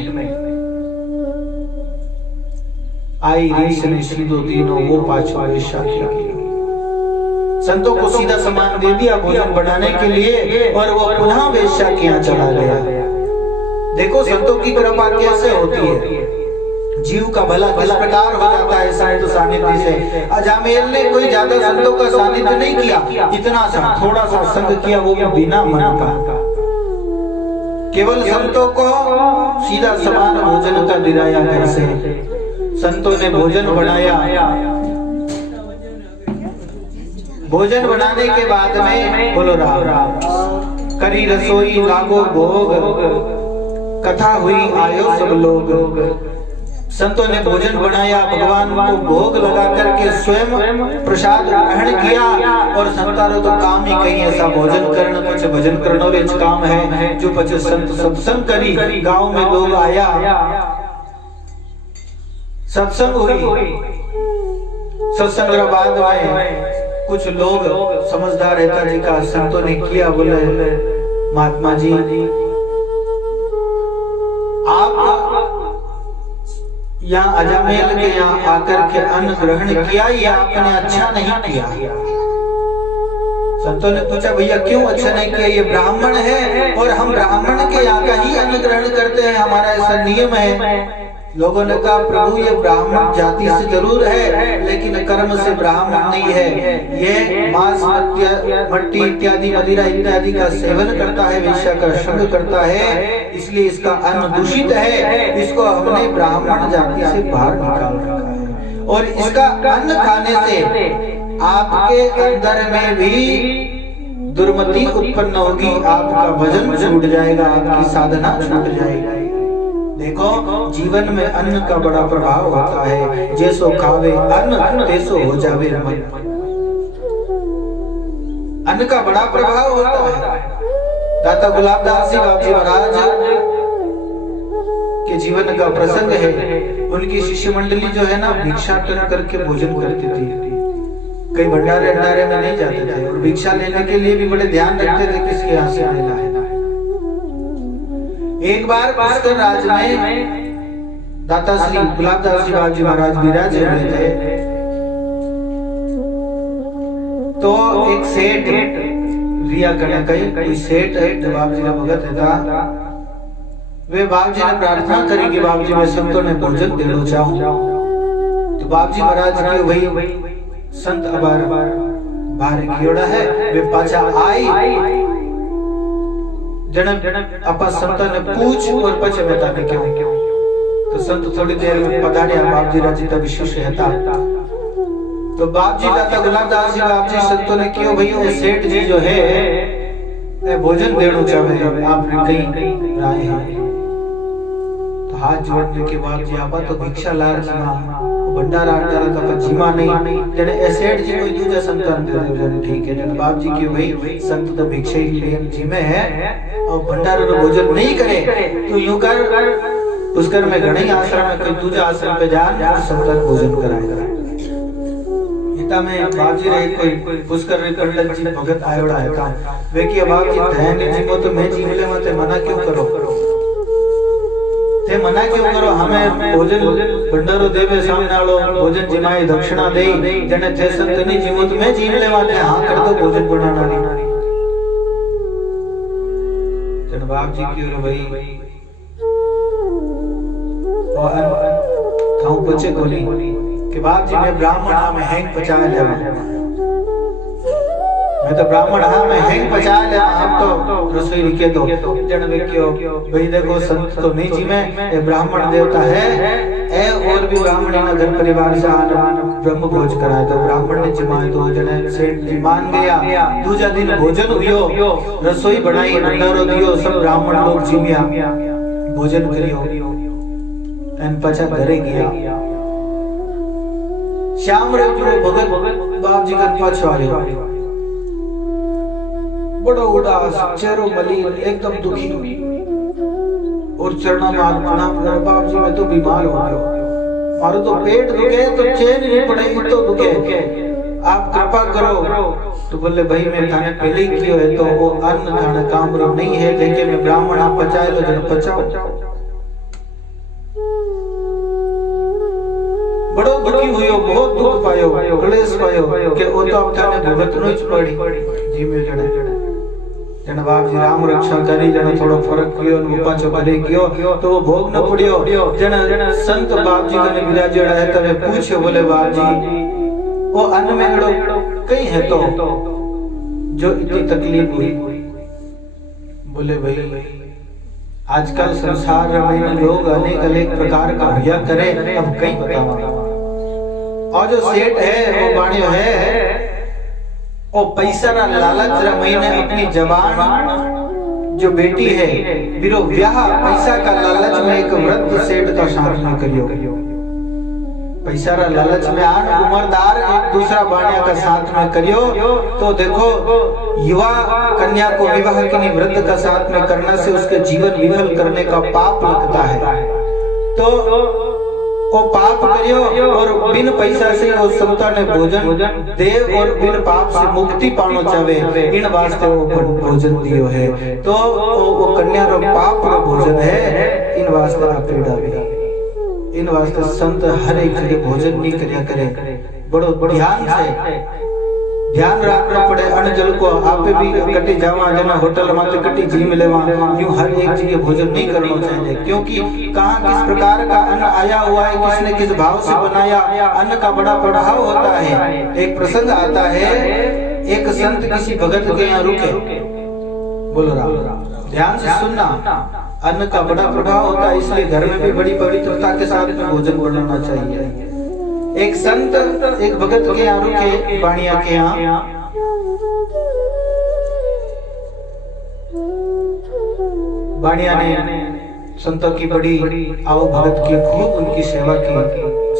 आई, रीछ ने सीधो दीनो वो पाछो वेश्या किया। संतों को सीधा सामान दे दिया भोजन बनाने के लिए और वो पुनः वेश्या के यहाँ चला गया। देखो संतों की कृपा कैसे होती है, जीव का भला किस प्रकार हो जाता है संत सानिध्य से। अजामेल ने कोई ज्यादा संतों का सानिध्य नहीं किया, इतना सा थोड़ा सा संग किया, वो भी बिना मन का। केवल संतों को सीधा समान भोजन का दिलाया घर से। संतों ने भोजन बनाया। भोजन बनाने के बाद में बोलो राम, करी रसोई लागो भोग, कथा हुई आयो सब लोग। संतों ने भोजन बनाया, भगवान को भोग लगा करके स्वयं प्रसाद ग्रहण किया। और संतारो तो काम ही कहीं ऐसा भोजन करण पछ भजन करण और काम है जो पछ संत सत्संग करी। गांव में लोग आया, सत्संग हुई। सत्संग बाद में कुछ लोग समझदार रहता जी का संतों ने किया, बोले महात्मा जी आप यहाँ अजामेल के यहाँ आकर के अन्न ग्रहण किया, ये आपने अच्छा नहीं किया। संतों ने पूछा, भैया क्यों अच्छा नहीं किया? ये ब्राह्मण है और हम ब्राह्मण के यहाँ का ही अन्न ग्रहण करते हैं, हमारा ऐसा नियम है। लोगों ने कहा, प्रभु ये ब्राह्मण जाति से जरूर है लेकिन कर्म से ब्राह्मण नहीं है। ये मांस मट्टी इत्यादि मदिरा इत्यादि का सेवन करता है, वेश्या का संग करता है, इसलिए इसका अन्न दूषित है। इसको हमने ब्राह्मण जाति से बाहर निकाल रखा है और इसका अन्न खाने से आपके अंदर में भी दुर्मति उत्पन्न होगी, आपका भजन छूट जाएगा, आपकी साधना छूट जाएगी। देखो जीवन में अन्न का बड़ा प्रभाव होता है। जैसो खावे अन्न तैसो हो जावे मन। अन्न का बड़ा प्रभाव होता है। दाता गुलाबदास जी बाबू महाराज के जीवन का प्रसंग है। उनकी शिष्य मंडली जो है ना, भिक्षाटन करके भोजन करती थी। कई भंडारे अंडारे में नहीं जाते थे और भिक्षा लेने के लिए भी बड़े ध्यान रखते थे किसके यहाँ से लेना है। एक बार पुष्कर राज में दाता श्री गुलाबदास जी बाबू महाराज विराजे हुए थे, तो एक सेठ रिया करने गए। कोई सेठ है जो बाबू जी का भगत था, वे बाबू जी ने प्रार्थना करी कि बाबू जी मैं संतों ने भोजन देना चाहूं। तो बाबू जी महाराज की वही संत अबार बाहर कियोड़ा है, वे पाछा आई जनक अपा संत ने पूछ और पछ बता के क्यों। तो संत थोड़ी देर में पधारे। बाप जी राजी तब शिष्य था। तो बाप जी दाता गुलाबदास जी बाप जी संतों ने क्यों भैया सेठ जी जो है भोजन देना चाहे, आपने कहीं राय है। तो हाथ जोड़ने के बाद जी आपा तो भिक्षा लार जीमा भंडारा अंडारा तो जीमा नहीं जने सेठ जी कोई दूसरा संतान दे दे जने ठीक है। जने बाप जी की भाई संत तो भिक्षा ही लिए जीमे है और भंडारा रो भोजन नहीं करे तो यूं कर पुष्कर में घणे आश्रम में कोई दूसरा आश्रम पे जा और संतन भोजन कराएगा। इता में बाप जी रहे कोई पुष्कर रे कंडल जी भगत आयोड़ा है का वे की बाप जी ध्यान जी को तो मैं जीवले मते मना क्यों करो। ते मना क्यों करो, हमें भोजन भंडारो देवे सामने वालो भोजन जिमाई दक्षिणा दे जने थे संतनी जीवत में जीव लेवा थे हां कर दो भोजन बनाना दी। जन बाप जी की रे भाई और थाऊ पूछे कोली कि बाप जी मैं ब्राह्मण में हैंग पचा लेवा, मैं तो ब्राह्मण हाँ मैं हैंग पचा ले, आप तो रसोई लिखे दो जन वे क्यों भाई देखो संत तो नहीं जी में ये ब्राह्मण देवता है ए और भी ब्राह्मण ना घर परिवार से ब्रह्म भोज कराए तो ब्राह्मण ने जिमाए दो जने सेठ जी मान गया। दूसरा दिन भोजन हुयो, रसोई बनाई भंडारो दियो, सब ब्राह्मण लोग जिमिया भोजन करियो एन पचा घरे गया। श्याम रे जो भगत बाप जी का पाछो आयो, बड़ो उदास चेहरो मलिन एकदम दुखी और चरणों में हाथ प्रणाम कर, बाप जी मैं तो बीमार हो गया, मारो तो पेट दुखे तो चैन नहीं पड़े तो दुखे, आप कृपा करो। तो बोले भाई मैं थाने पहले ही कियो है तो वो अन्न खाने काम रो नहीं है, लेके मैं ब्राह्मण आप पचाए लो जन पचाओ। बड़ो दुखी हुयो, बहुत दुख पायो, क्लेश पायो कि ओ तो अब थाने भगत नो ज पड़ी जी में जने जन बाप जी राम रक्षा करी जन थोड़ो फर्क कियो न पाछो करे कियो तो वो भोग न पड़ियो। जन संत बाप जी ने विराजेड़ा है तबे पूछे बोले बाप जी वो अन्न में एड़ो कई है तो जो इतनी तकलीफ हुई। बोले भाई आजकल संसार में लोग अनेक अनेक प्रकार का हया करे, अब कई बतावा। और जो सेठ है वो बाणियो है ओ पैसा ना लालच महीने अपनी जवान जो बेटी है बिरो ब्याह पैसा का लालच में एक वृद्ध सेठ का साथ में करियो, पैसा रा लालच में आन उम्रदार एक दूसरा बाणिया का साथ में करियो तो देखो युवा कन्या को विवाह की वृद्ध का साथ में करने से उसके जीवन विफल करने का पाप लगता है। तो वो पाप करियो और बिन पैसा से वो संता ने भोजन दे और बिन पाप से मुक्ति पानो चाहे इन वास्ते वो भोजन दियो है। तो वो कन्या रो पाप रो भोजन है, इन वास्ते ना पीड़ा भी, इन वास्ते संत हर एक जगह भोजन नहीं करिया करे, बड़ो ध्यान से ध्यान रखना पड़े। अन्न जल को आपे भी कटी जावा जना होटल में कटी जीम लेवा, यूं हर एक जगह भोजन नहीं करना चाहिए, क्योंकि कहाँ किस प्रकार का अन्न आया हुआ है, किसने किस भाव से बनाया, अन्न का बड़ा प्रभाव होता है। एक प्रसंग आता है, एक संत किसी भगत के यहाँ रुके, बोलो राम ध्यान से सुनना, अन्न का बड़ा प्रभाव होता है, इसलिए घर में भी बड़ी पवित्रता के साथ में भोजन बनाना चाहिए। एक संत एक भगत के यहाँ रुके, बाणिया के यहाँ, बाणिया ने संतों की बड़ी आओ भगत की खूब उनकी सेवा की।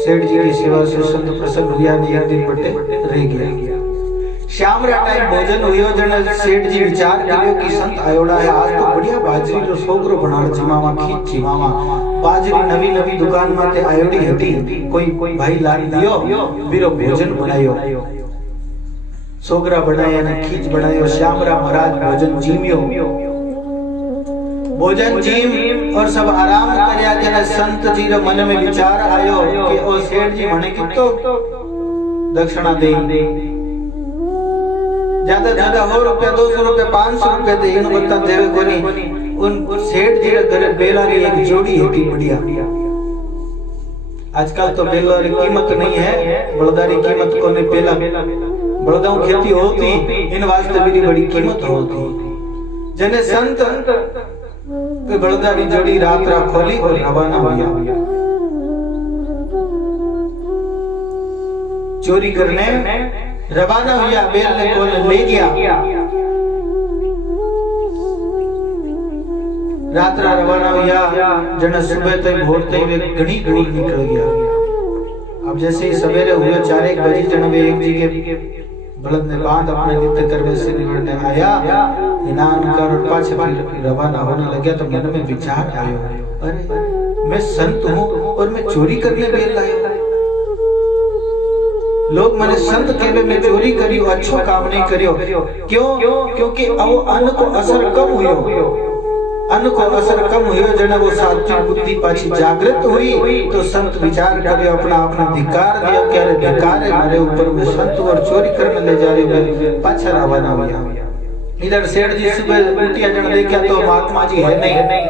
सेठ जी की सेवा से संत प्रसन्न हुआ, नियर दिन बटे रह गया। शाम रा टाइम भोजन हुयो, जन सेठ जी विचार करियो कि संत आयोड़ा है, आज तो बढ़िया बाजरी रो सोगरो बनाड़ जिमावा खींच जिमावा, बाजरी नवी नवी दुकान माते आयोड़ी हटी, कोई भाई लान दियो बिरो भोजन बनायो, सोगरा बनाया ने खींच बनायो। श्याम रा महाराज भोजन जीमियो, भोजन जीम और सब आराम करया। जन संत जी रो मन में विचार आयो कि ओ सेठ जी मने कितो दक्षिणा दे, ज्यादा ज्यादा हो रुपया 200 रुपया 500 रुपया दे, इन बता देवे कोनी। उन सेठ जी घर बेला री एक जोड़ी होती बढ़िया। आजकल तो बेला री कीमत नहीं है, बलदा री कीमत को नहीं, पहला बलदाऊ खेती होती, इन वास्ते भी बड़ी कीमत होती। जने संत बलदा री जोड़ी रात रा खोली और रवाना हुआ चोरी करने, रवाना हुआ, बेल ने को ले गया। रात रा रवाना हुआ, जन सुबह तक भोर तक वे घनी दूर निकल गया। अब जैसे ही सवेरे हुए 4-1 बजे जन वे एक जगह बलद ने बांध अपने नित्य कर्म से निवड़ने आया, स्नान कर पाछे रवाना होने लगा तो मन में विचार आयो, अरे मैं संत हूँ और मैं चोरी करने बेल लाया। लोग मैंने संत कहवे में चोरी करियो, अच्छो काम नहीं करियो। क्यों? क्योंकि अब अन्न को असर कब हुयो, अन्न को असर कम हुई जन वो सात्विक बुद्धि पाछी जागृत हुई तो संत विचार करे अपना अपना धिकार दिया क्या धिकार है मेरे ऊपर में संत और चोरी करने ले जा रहे पाछा रवाना हुआ। इधर सेठ जी सुबह उठिया जन देखा तो महात्मा जी है नहीं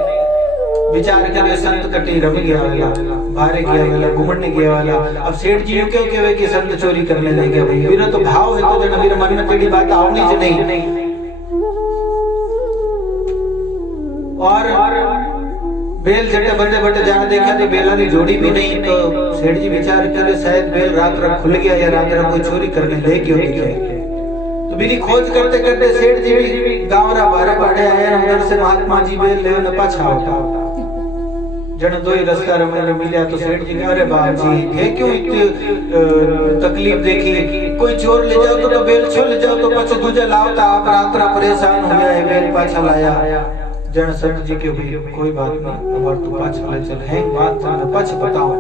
विचार करे संत कटी रमी गया वाला बाहर गया वाला घूमने गया वाला। अब सेठ जी क्यों कहे कि संत चोरी करने ले गया भाई मेरा तो भाव है तो जन मेरे मन में तेरी बात आवनी ज नहीं। और बेल जटे बंदे बटे जाने देखा तो बेला की जोड़ी भी नहीं तो सेठ जी विचार करे शायद बेल रात रात खुल गया या रात रात कोई चोरी करने ले क्यों गया। तो मेरी खोज करते करते सेठ जी भी गांव रा बारे पड़े आए उधर से महात्मा जी बेल ले न पाछा होता जन दो ही रास्ता रमें मिला तो सेठ जी अरे बाप जी ये क्यों इतनी तकलीफ देखी कोई चोर ले जाओ तो बेल छो ले जाओ तो पछ दूजा लाओ तो आप रात रात परेशान हो गया है बेल पाछा लाया। जन संत जी के भाई कोई बात नहीं अब तू पाछा ले चल है बात मैं पछ बताओ।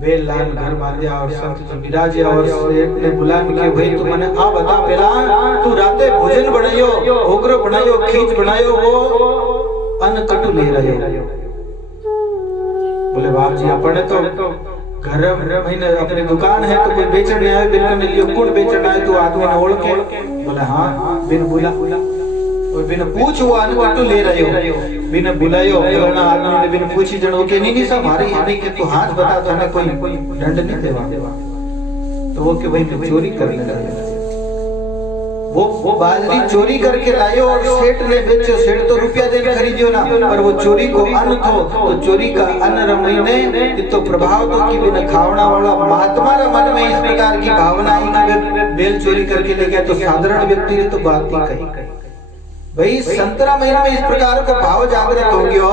बेल लाल घर बांधा और संत जी विराजे और सेठ ने बुला के भाई तू मने आ बता पहला तू राते भोजन बनायो ओगरो बनायो खींच बनायो वो अन्न कटु ले रहे हो। बोले बाप जी अपने तो घर महीने अपनी दुकान है तो कोई बेचने आए बिन लियो कौन बेचना है तो आदमी ने ओढ़ के बोले हाँ बिन बुला और बिन पूछ वो अन्न कटु ले रहे हो बिन बुलायो फलाना आदमी ने बिन पूछी जन के नहीं सब हमारी यानी के तू हाथ बता थाने कोई दंड नहीं देवा तो वो के भाई मैं चोरी करने लगा वो बाजरी चोरी करके लायो और सेठ ने बेचो सेठ तो रुपया देकर खरीदियो ना पर वो चोरी को अन्न थो तो चोरी का अन्न रमने तो प्रभाव तो कि बिना खावना वाला महात्मा रा मन में इस प्रकार की भावना आई कि बेल चोरी करके ले गया तो साधारण व्यक्ति ने तो बात ही कही भाई संतरा महीने में इस प्रकार का भाव जागृत हो गयो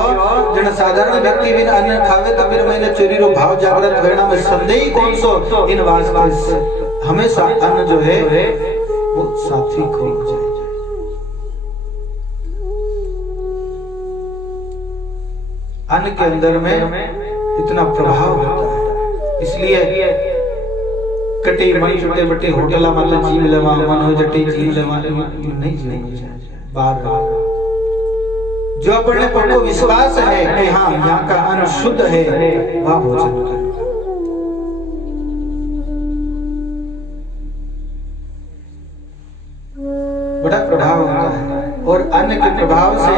जन साधारण व्यक्ति बिन अन्न खावे तो फिर महीने चोरी रो भाव जागृत होना में संदेह कौन सो इन वास्ते हमेशा अन्न जो है वो सात्विक हो जाए। अन्न के अंदर में इतना प्रभाव होता है इसलिए कटे मन छोटे बटे होटला मतलब जीव लेवा मन हो जटे जीव लेवा नहीं जीव बार जो अपने पर को विश्वास है कि हाँ यहाँ का अन्न शुद्ध है वह भोजन करो। बड़ा प्रभाव होता है और अन्न के प्रभाव से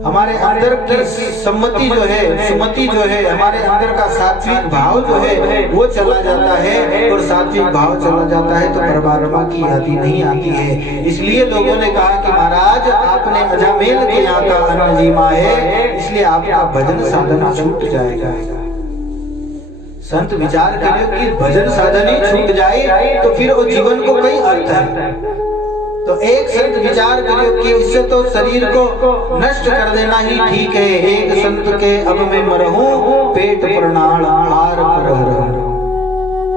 हमारे अंदर की सम्मति जो है सुमति जो है हमारे अंदर का सात्विक भाव जो है वो चला जाता है और सात्विक भाव चला जाता है तो परमात्मा की याद नहीं आती है। इसलिए लोगों ने कहा कि महाराज आपने अजामेल के यहाँ का अन्न जीमा है इसलिए आपका भजन साधन छूट जाएगा। संत विचार करें कि भजन साधन ही छूट जाए तो फिर वो जीवन को कई अर्थ है। तो एक संत विचार करो कि इससे तो शरीर को नष्ट कर देना ही ठीक है। एक संत के अब मैं मरहूं पेट प्रणाल आहार पर रहूं।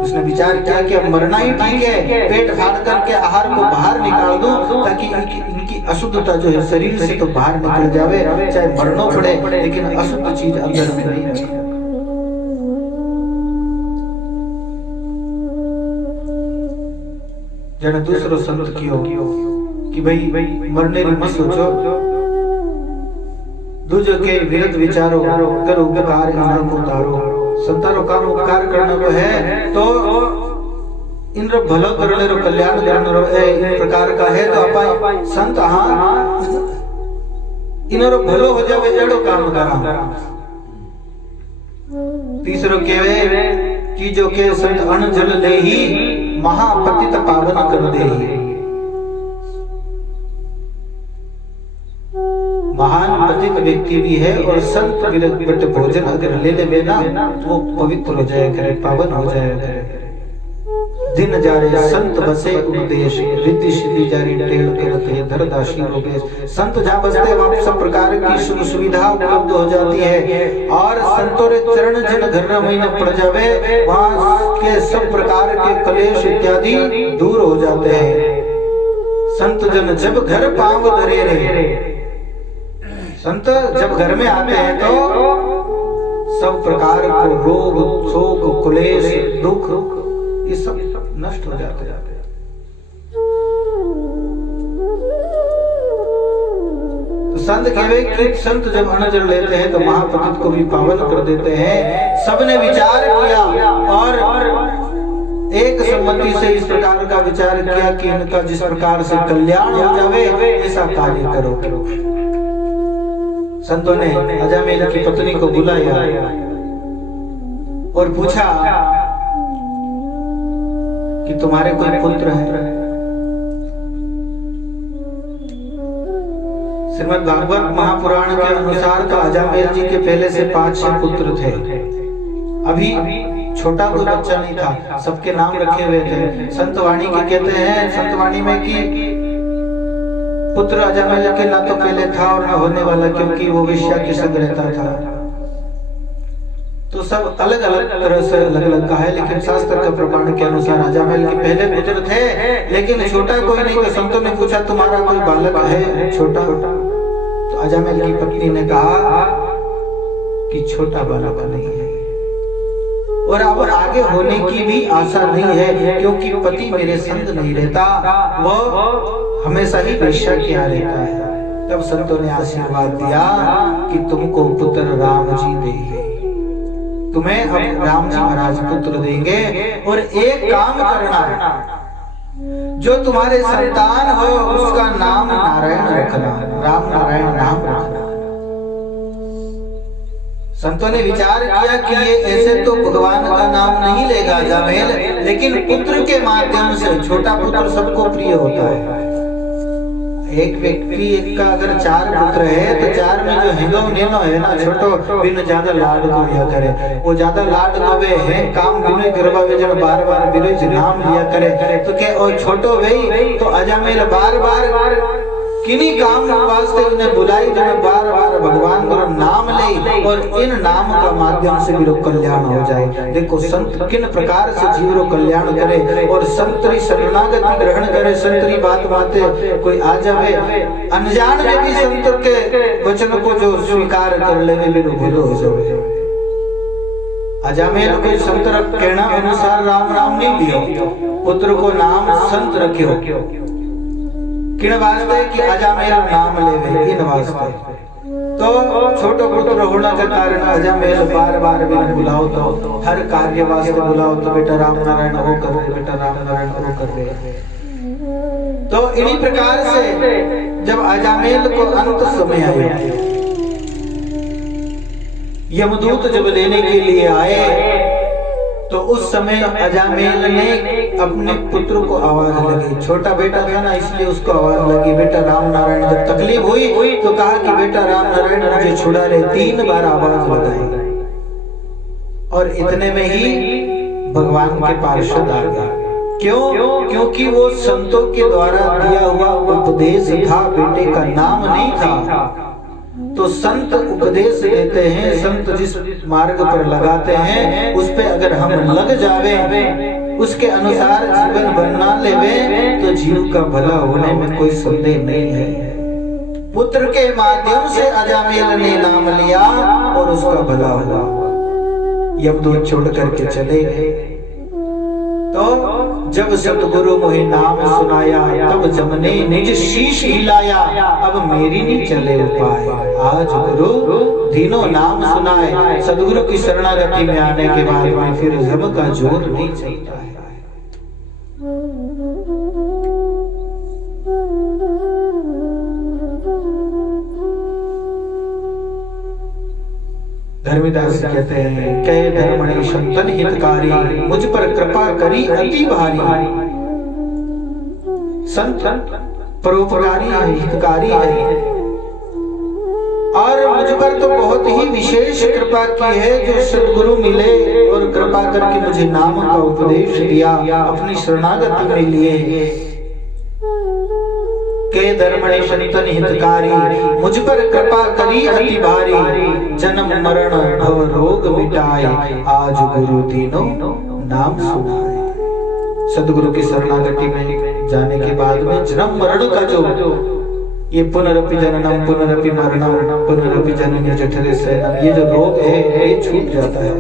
उसने विचार किया कि अब मरना ही ठीक है पेट फाड़ करके आहार को बाहर निकाल दूं ताकि इनकी अशुद्धता जो है शरीर से तो बाहर निकल जावे चाहे मरना पड़े लेकिन अशुद्ध चीज अंदर में नहीं रखे। जन दूसरो संत कियो कि भाई मरने री मत सोचो दूजो के विरुद्ध विचारो करो उपकार इन्हें को तारो संतारो काम उपकार करने को है तो इनरो भलो करने रो कल्याण करने रो इन प्रकार का है तो अपन संत हाँ इनरो भलो हो जावे एड़ो काम करा। तीसरो केवे कि जो के संत अन्न जल ले ही महापतित पावन कर दे। महान पतित व्यक्ति भी है और संत विरक्त भोजन अगर ले ले ना वो पवित्र हो जाए करे पावन हो जाए करे। दिन जारे संत बसे उपदेश रिद्धि सिद्धि जारी टेल करते धरदाशी रोगेश। संत जहाँ बसते वहाँ सब प्रकार की सुख सुविधा उपलब्ध हो जाती है और संतोरे चरण जन घर महीने पड़ जावे वहाँ के सब प्रकार के कलेश इत्यादि दूर हो जाते हैं। संत जन जब घर पांव धरे रहे संत जब घर में आते हैं तो सब प्रकार को रोग शोक क्लेश दुख ये सब नष्ट हो जाते हैं। संत कहे कि संत जब अनजर लेते हैं तो महापतित को भी पावन कर देते हैं। सबने विचार किया और एक सम्मति से इस प्रकार का विचार किया कि इनका जिस प्रकार से कल्याण हो जावे ऐसा कार्य करो। संतों ने अजामिल की पत्नी को बुलाया और पूछा कि तुम्हारे कोई पुत्र है? श्रीमद् भागवत महापुराण के अनुसार तो अजामिल जी के पहले से 5-6 पुत्र थे। अभी छोटा कोई बच्चा नहीं था, सबके नाम रखे हुए थे। संतवाणी के कहते हैं संतवाणी में कि पुत्र अजामिल के ना तो पहले था और ना होने वाला, क्योंकि वो वेश्या के संग रहता था। तो सब अलग अलग तरह से अलग अलग का है, लेकिन शास्त्र का प्रमाण के अनुसार अजामिल के पहले पुत्र थे, लेकिन छोटा कोई नहीं। तो संतों ने पूछा तुम्हारा कोई बालक है छोटा? तो अजामिल की पत्नी ने कहा कि छोटा बालक नहीं है और अब आगे होने की भी आशा नहीं है, क्योंकि पति मेरे संग नहीं रहता, वो हमेशा ही वेश्या के यहाँ रहता है। तब संतों ने आशीर्वाद दिया कि तुमको पुत्र राम जी देंगे, तुम्हें अब राम जी महाराज पुत्र देंगे। और एक काम करना, जो तुम्हारे संतान हो उसका नाम नारायण रखना, राम नारायण नाम रखना। संतों ने विचार किया कि ये ऐसे तो भगवान का नाम नहीं लेगा अजामिल, लेकिन पुत्र के माध्यम से, छोटा पुत्र सबको प्रिय होता है। एक व्यक्ति का अगर 4 पुत्र है तो 4 में जो हिंगो नेनो है ना छोटो बिन ज्यादा लाड को लिया करे, वो ज्यादा लाड गोवे है काम बिनु करवा वे जन बार बार बिरज नाम लिया करे। तो के ओ छोटो वही तो अजामिल बार बार किन्हीं काम वास्ते उन्हें बुलाई जो बार बार भगवान का नाम ले और इन नाम का माध्यम से भी कल्याण हो जाए। देखो संत किन प्रकार से जीव रो कल्याण करे और संतरी शरणागति ग्रहण करे। संतरी बात बातें कोई आ जावे अनजान में भी संत के वचन को जो स्वीकार कर ले भी भूलो हो जावे। अजामिल को संत कहना अनुसार राम नाम नहीं लियो, पुत्र को नाम संत रखियो। किन वास्ते कि अजामिल नाम लेवे, इन वास्ते। तो छोटो पुत्र होने के कारण अजामिल बार बार बिन बुलाओ तो हर कार्य वास्ते बुलाओ तो बेटा राम नारायण वो कर रहे, बेटा राम नारायण वो कर रहे। तो इन्हीं प्रकार से जब अजामिल को अंत समय आया, यमदूत जब लेने के लिए आए तो उस समय अजामिल ने अपने पुत्र को आवाज लगी। छोटा बेटा था ना इसलिए उसको आवाज लगी बेटा राम नारायण। जब तकलीफ हुई तो कहा कि बेटा राम नारायण मुझे छुड़ा ले। 3 बार आवाज लगाई और इतने में ही भगवान के पार्षद आ गया। क्यों? क्योंकि वो संतों के द्वारा दिया हुआ उपदेश था, बेटे का नाम नहीं था। तो संत उपदेश देते हैं, संत जिस मार्ग पर लगाते हैं उस पे अगर हम लग जावे, उसके अनुसार जीवन बना लेवे तो जीव का भला होने में कोई संदेह नहीं है। पुत्र के माध्यम से अजामिल ने नाम लिया और उसका भला हुआ। यमदूत छोड़ करके चले गए। तो जब सतगुरु मोहि नाम सुनाया तब जमने निज शीश हिलाया, अब मेरी नहीं चले उपाय। आज गुरु तीनों नाम सुनाए, सदगुरु की शरणागति में आने के बाद में फिर जम का जोर नहीं चलता है। धर्मदास कहते हैं कहे धर्मणि संतन हितकारी, मुझ पर कृपा करी अति भारी। संत परोपकारी है, हितकारी है और मुझ पर तो बहुत ही विशेष कृपा की है जो सदगुरु मिले और कृपा करके मुझे नाम का उपदेश दिया, अपनी शरणागति में लिए। के धर्मणि संतन हितकारी, मुझ पर कृपा करी अति भारी। जन्म मरण भव रोग मिटाए, आज गुरु तीनों नाम सुनाए। सदगुरु की शरणागति में जाने के बाद में जन्म मरण का जो ये पुनरपि जननम पुनरपि मरणम पुनरपि जननी जठरे शयनम, ये जो रोग है ये छूट जाता है।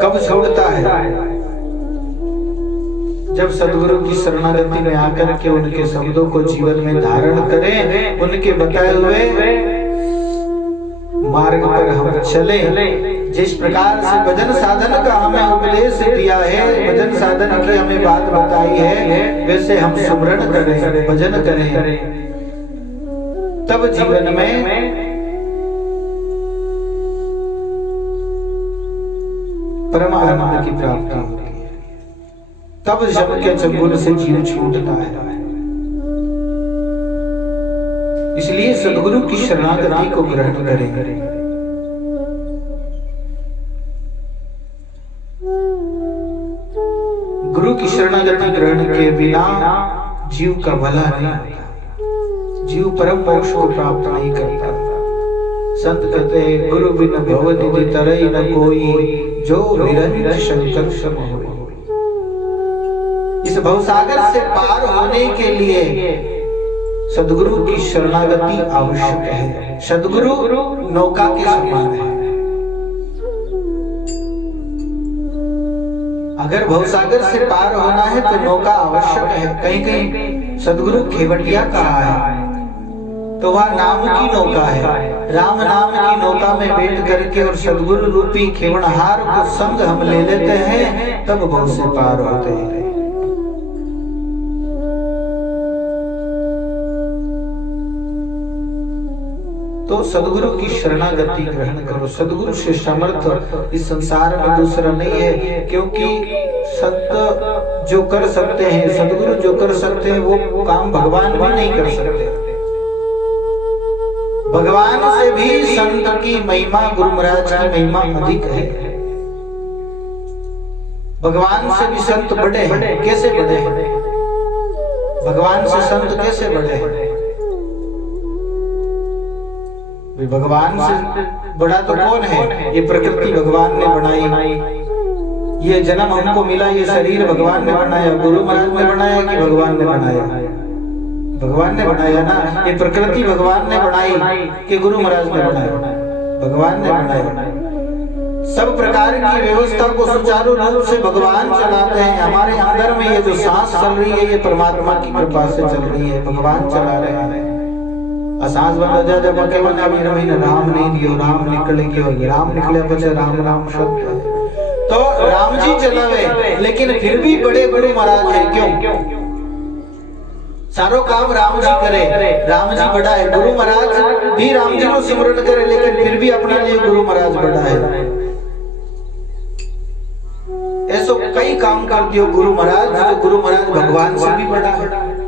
कब छूटता है? जब सदगुरु की शरणागति में आकर के उनके शब्दों को जीवन में धारण करें, उनके बताए हुए मार्ग पर हम चले। जिस प्रकार से भजन साधन का हमें उपदेश दिया है, भजन साधन की हमें बात बताई है, वैसे हम सुमरण करें, भजन करें, तब जीवन में परमानंद की प्राप्ति होती है। तब जब के चंगुल से जीव छूटता है। इसलिए सदगुरु की शरणागति को ग्रहण करें। गुरु की शरणागति ग्रहण के बिना जीव का भला नहीं होता, जीव परम मोक्ष को प्राप्त नहीं करता। संत कहते हैं गुरु बिन भव निधि तरई न कोई, जो निरंतर शंकर सम होई। इस भवसागर से पार होने के लिए सदगुरु की शरणागति आवश्यक है। सदगुरु नौका के समान है। अगर भवसागर से पार होना है तो नौका आवश्यक है। कहीं कहीं सदगुरु खेवटिया कहा है, तो वह नाम की नौका है। राम नाम की नौका में बैठ करके और सदगुरु रूपी खेवनहार को संग हम ले लेते हैं, तब भव से पार होते हैं। तो सदगुरु की शरणागति ग्रहण करो। सदगुरु से समर्थ इस संसार में दूसरा नहीं है, क्योंकि संत जो कर सकते हैं, सदगुरु जो कर सकते हैं, वो काम भगवान भी नहीं कर सकते। भगवान से भी संत की महिमा, गुरु महाराज की महिमा अधिक है। भगवान से भी संत बड़े हैं। कैसे बड़े हैं? भगवान से संत कैसे बड़े हैं? भगवान से बड़ा तो कौन है? ये प्रकृति भगवान ने बनाई, ये जन्म हमको मिला, ये शरीर भगवान ने बनाया। गुरु महाराज ने बनाया कि भगवान ने बनाया? भगवान ने बनाया ना। ये प्रकृति भगवान ने बनाई कि गुरु महाराज ने बनाया? भगवान ने बनाया। सब प्रकार की व्यवस्था को सुचारू रूप से भगवान चलाते हैं। हमारे अंदर में ये जो सांस चल रही है, ये परमात्मा की कृपा से चल रही है, भगवान चला रहे हैं। सांस बंद जा जब के मन अभी रही राम नहीं दियो, राम निकल गयो, राम निकले बचे राम राम शब्द। तो राम जी चलावे, लेकिन फिर भी बड़े गुरु महाराज है। क्यों? सारो काम राम जी करे, राम जी बड़ा है। गुरु महाराज भी राम जी को सिमरन करे, लेकिन फिर भी अपने लिए गुरु महाराज बड़ा है। ऐसो कई काम कर दियो गुरु महाराज, जो गुरु महाराज भगवान से भी बड़ा है।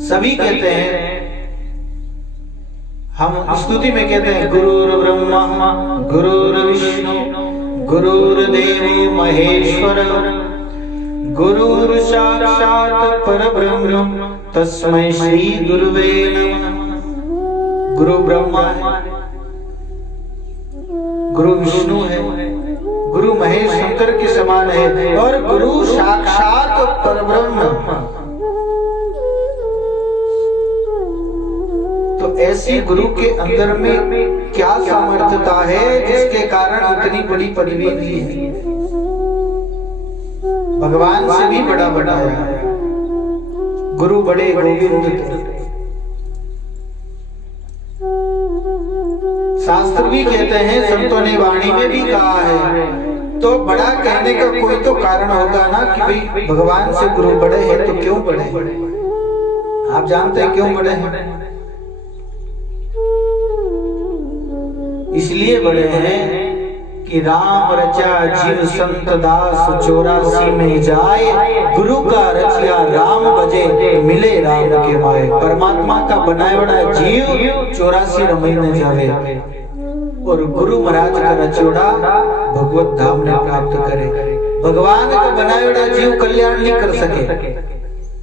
सभी कहते हैं, हम स्तुति में कहते हैं गुरुर् ब्रह्मा गुरुर् विष्णु गुरुर्देवो महेश्वर गुरुर् साक्षात् परब्रह्म तस्मै श्री गुरुवे नमः। गुरु ब्रह्मा है, गुरु विष्णु है, गुरु महेश शंकर के समान है, और गुरु साक्षात परब्रह्म। तो ऐसी गुरु के अंदर में क्या सामर्थ्यता है जिसके कारण इतनी बड़ी पदवी दी है? भगवान से भी बड़ा बनाया। गुरु बड़े गोविंद थे। शास्त्र भी कहते हैं, संतों ने वाणी में भी कहा है। तो बड़ा कहने का कोई तो कारण होगा ना कि भाई भगवान से गुरु बड़े हैं, तो क्यों बड़े? आप जानते हैं क्यों बड़े हैं? इसलिए बड़े हैं कि राम रचा जीव संत दास 84 में जाए, गुरु का रचिया राम बजे मिले राम के माए। परमात्मा का बनाया बड़ा जीव 84 महीने जावे, और गुरु महाराज का रचोड़ा भगवत धाम ने प्राप्त करे। भगवान का बनाया बड़ा जीव कल्याण नहीं कर सके,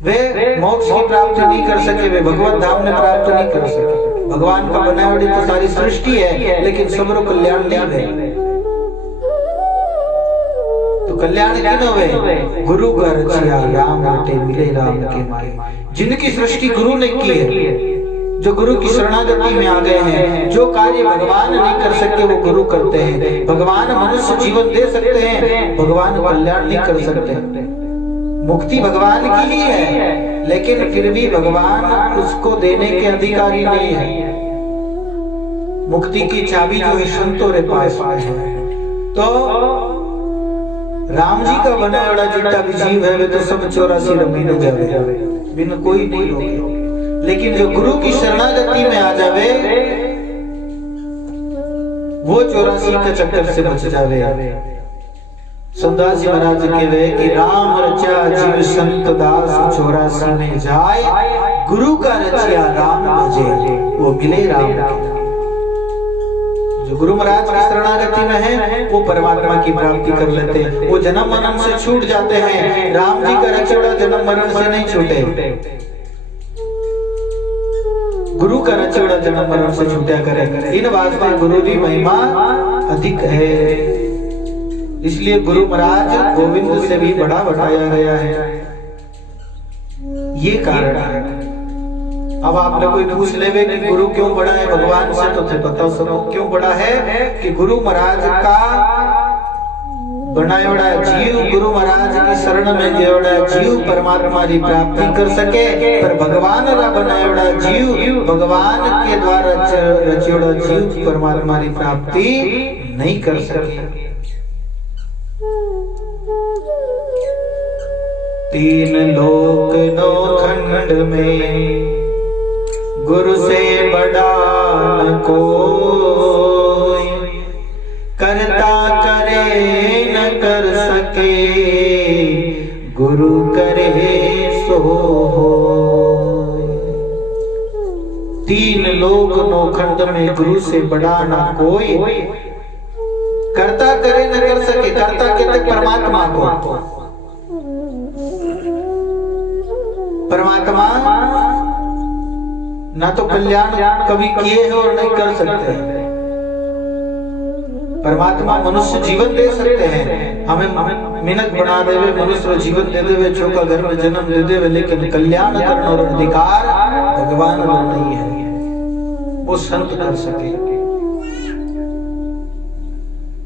वे मोक्ष की प्राप्ति नहीं कर सके, वे भगवत धाम ने प्राप्त नहीं कर सके। भगवान का बनावटी तो सारी सृष्टि है, लेकिन सबरो कल्याण नहीं है। तो कल्याण किन होवे? गुरु का रचिया राम रटे मिले राम के माए। जिनकी सृष्टि गुरु ने की है, जो गुरु की शरणागति में आ गए हैं, जो कार्य भगवान नहीं कर सकते वो गुरु करते हैं। भगवान मनुष्य जीवन दे सकते हैं, भगवान कल्याण नहीं कर सकते। मुक्ति भगवान की ही है, लेकिन फिर भी भगवान उसको देने के अधिकारी नहीं है। मुक्ति की चाबी जो है संतों के पास है। तो राम जी का बनाया हुआ जितना भी जीव है वे तो सब 84 रमीने जावे, बिन कोई नहीं रोके। लेकिन जो गुरु की शरणागति में आ जावे वो 84 के चक्कर से बच जावे। संदास जी महाराज कह रहे कि राम रचा जीव संत दास 84 में जाए, गुरु का रचिया राम भजे वो मिले राम के। जो गुरु महाराज की शरणागति में है वो परमात्मा की प्राप्ति कर लेते हैं, वो जन्म मरण से छूट जाते हैं। राम जी का रचोड़ा जन्म मरण से नहीं छूटे, गुरु का रचोड़ा जन्म मरण से छूटा करे। इन वास्ते गुरु की महिमा अधिक है, इसलिए गुरु महाराज गोविंद से भी बड़ा बताया गया है, ये कारण है। अब आपने कोई पूछ लेवे कि गुरु क्यों बड़ा है भगवान से, तो बताओ सबको क्यों बड़ा है कि गुरु महाराज का बनाया हुआ जीव, गुरु महाराज की शरण में गया जीव परमात्मा की प्राप्ति कर सके, पर भगवान का बनाया हुआ जीव, भगवान के द्वारा रचियोड़ा जीव परमात्मा की प्राप्ति नहीं कर सके। 3 लोक 9 खंड में गुरु से बड़ा न कोई, करता करे न कर सके, गुरु करे सो होय। 3 लोक 9 खंड में गुरु से बड़ा न कोई, करता करे न कर सके। करता कहते परमात्मा को, परमात्मा ना तो कल्याण कभी किए हैं और नहीं कर सकते। परमात्मा मनुष्य जीवन दे सकते हैं, हमें मिनक बना देवे, मनुष्य जीवन दे देवे, चौका घर में जन्म दे देवे, लेकिन कल्याण करने और अधिकार भगवान को नहीं है, वो संत कर सके।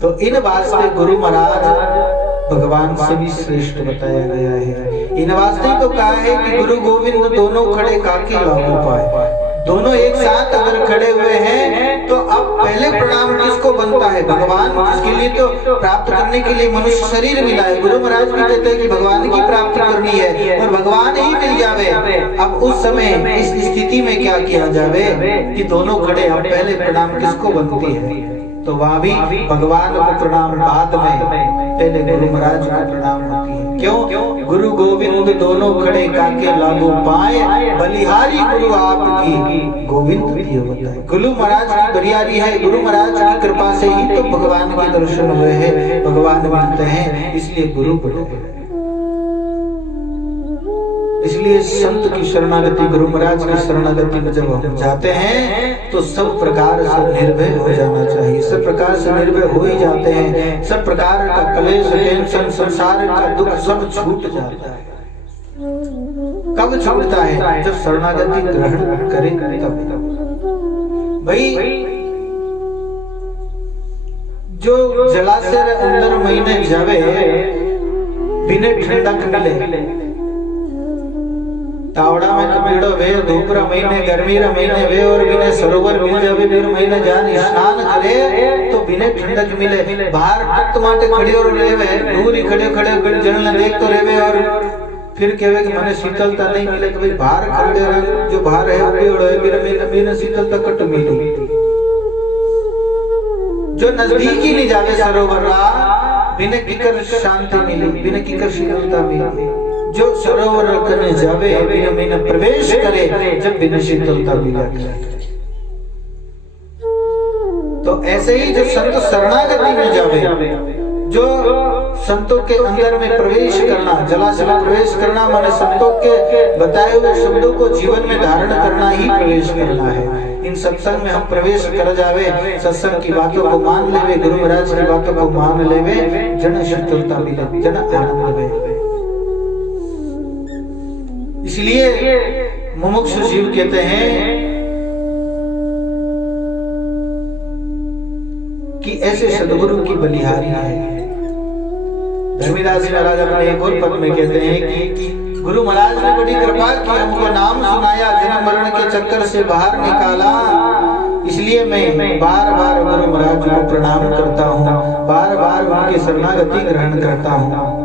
तो इन वास्ते गुरु महाराज भगवान से भी श्रेष्ठ बताया गया है। इन वास्ते तो कहा है कि गुरु गोविंद दोनों खड़े काके लागू पाए। दोनों एक साथ अगर खड़े हुए हैं तो अब पहले प्रणाम किसको बनता है? भगवान, जिसके लिए तो प्राप्त करने के लिए मनुष्य शरीर मिला है। गुरु महाराज भी कहते हैं कि भगवान की प्राप्ति करनी है और भगवान ही मिल जावे। अब उस समय इस स्थिति में क्या किया जावे कि दोनों खड़े, अब पहले प्रणाम किसको बनती है? तो वहां भी भगवान को प्रणाम बाद में, पहले गुरु महाराज को प्रणाम होती है। क्यों? गुरु गोविंद दोनों खड़े काके लागू पाए, बलिहारी गुरु आपकी गोविंद प्रिय होता है। गुरु महाराज की बरियारी है, गुरु महाराज की कृपा से ही तो भगवान के दर्शन हुए हैं, भगवान मिलते हैं, इसलिए गुरु बने। इसलिए संत की शरणागति, गुरु महाराज की शरणागति में जब हम जाते हैं तो सब प्रकार से निर्भय हो जाना चाहिए। सब प्रकार से निर्भय हो ही जाते हैं। सब प्रकार का क्लेश, टेंशन, संसार का दुख सब छूट जाता है। कब छूटता है? जब शरणागति ग्रहण करें तब। भाई जो जलाशय अंदर महीने जावे बिना ठंडक मिले, तावड़ा में कमेड़ो वे, दोपहर महीने गर्मी रा महीने वे और बिना सरोवर मिल जावे, फिर महीने जान स्नान करे तो बिना ठंडक मिले। बाहर तख्त माटे खड़े और रेवे, दूर ही खड़े खड़े जन देख तो रेवे और फिर कहवे कि मने शीतलता नहीं मिले। तो भाई बाहर खड़े जो बाहर है वो बिना शीतलता कट मिली। जो नजदीक ही नहीं जावे सरोवर रा, बिना किकर शांति मिली, बिना किकर शीतलता मिली। जो सरोवर करने जावे बिना महीना प्रवेश करे, जब बिना शीतलता मिला। तो ऐसे ही जो संत शरणागति में जावे, जो संतों के अंदर में प्रवेश करना, जलाशय में प्रवेश करना माने संतों के बताए हुए शब्दों को जीवन में धारण करना ही प्रवेश करना है। इन सत्संग में हम प्रवेश कर जावे, सत्संग की बातों को मान लेवे, गुरु महाराज की बातों को मान लेवे, जन शीतलता मिले, जन आनंद में। इसलिए मुमुक्षु जीव कहते हैं कि ऐसे सदगुरु की बलिहारी है। धर्मीदास जी महाराज अपने एक और पद में कहते हैं कि गुरु महाराज ने बड़ी कृपा की, हमको नाम सुनाया, जन्म मरण के चक्कर से बाहर निकाला। इसलिए मैं बार बार गुरु महाराज को प्रणाम करता हूँ, बार बार उनकी शरणागति ग्रहण करता हूँ।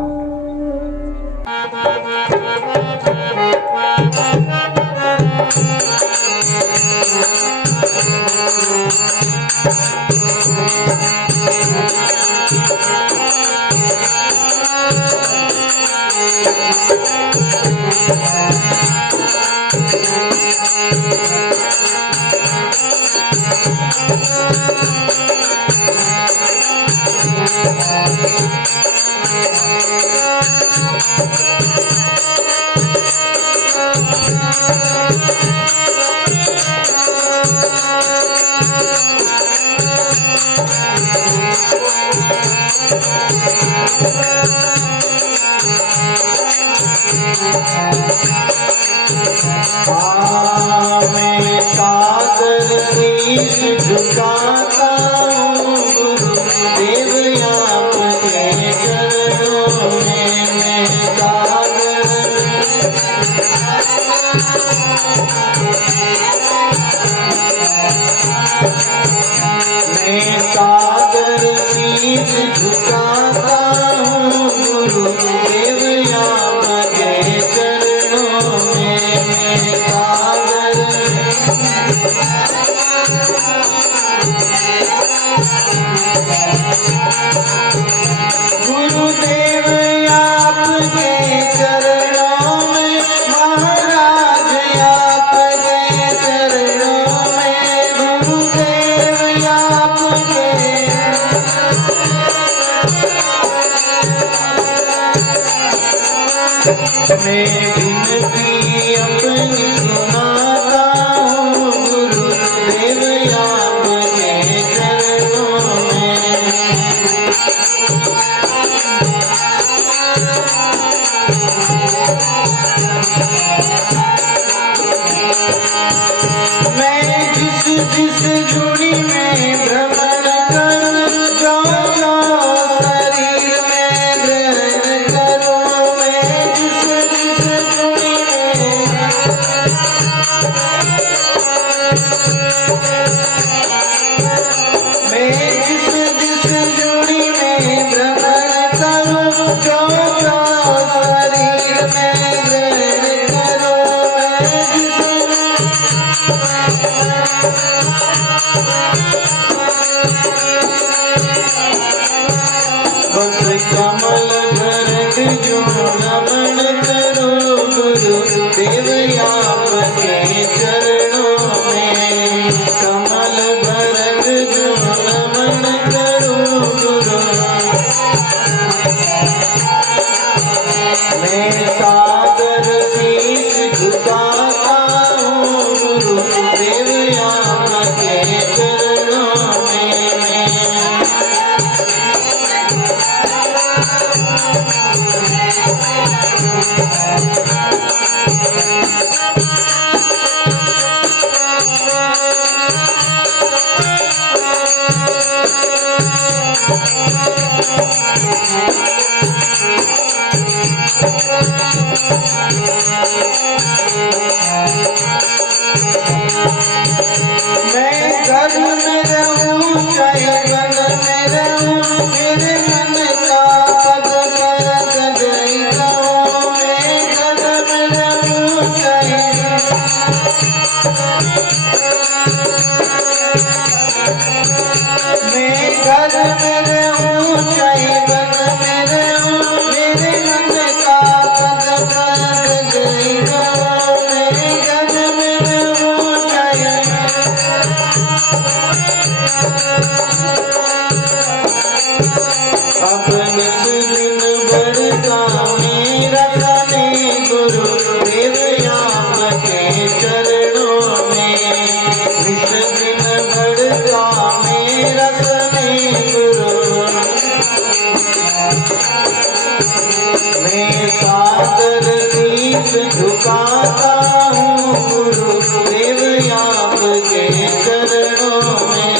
मैं सादर शीश झुकाता हूँ गुरुदेव आपके चरणों में। मैं सादर शीश झुकाता हूँ गुरुदेव आपके चरणों में। गुरुदेव आपके चरणों में, महाराज आपके चरणों में, गुरुदेव आपके। मैं विनती अपनी सुनाता हूँ गुरुदेव आपके चरणों में। मैं जिस जुड़ी में भ्रमण करूं, जो शरीर में ग्रहण करूं। मैं जिस जुड़ी में, मैं जिस जुड़ी में भ्रमण करूं, जो शरीर में ग्रहण करूं। बस कमल भरत जो नमन करो गुरुदेव आपके चरणों में। कमल भरत जो नमन करो गुरु। मैं सादर शीश झुकाता हूँ गुरुदेव आपके चरणों में। मैं घर में रहूं चाहे वन में रहूं, मेरे मन का पद पर जय गाऊं। मैं घर में रहूं चाहे, मैं घर में रहूं चाहे वन में रहूं, मेरे मन का पद पर जय गाऊं। मैं घर में रहूं चाहे, अपने दिन बढ़ता मेरा गाने गुरुदेव आपके चरणों में। विष दिन बढ़ता मेरा गाने गुरु। मैं सादर शीश झुकाता हूँ गुरुदेव आपके चरणों में।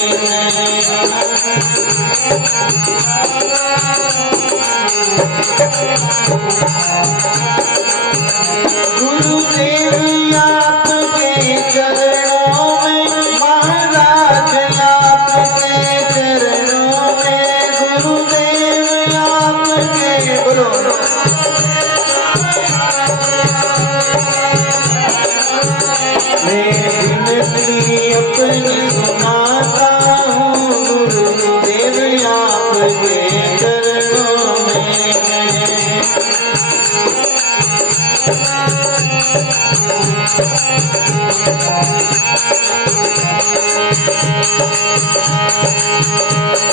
गुरुदेव आपके चरणों में, महाराज आपके चरणों में, गुरुदेव आपके, बोलो मैं विनती अपनी सुनाता हूँ, गुरुदेव आपके चरणों में।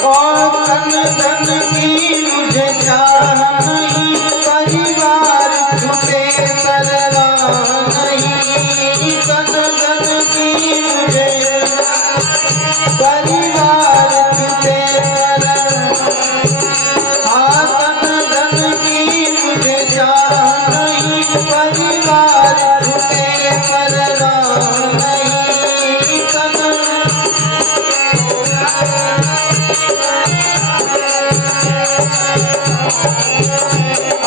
और तन तन की मुझे चाह नहीं, परिवार छूटे परवाह नहीं, तन तन की मुझे परिवार छूटे परवाह, हाँ तन तन की मुझे चाह नहीं, परिवार छूटे परवाह नहीं, तन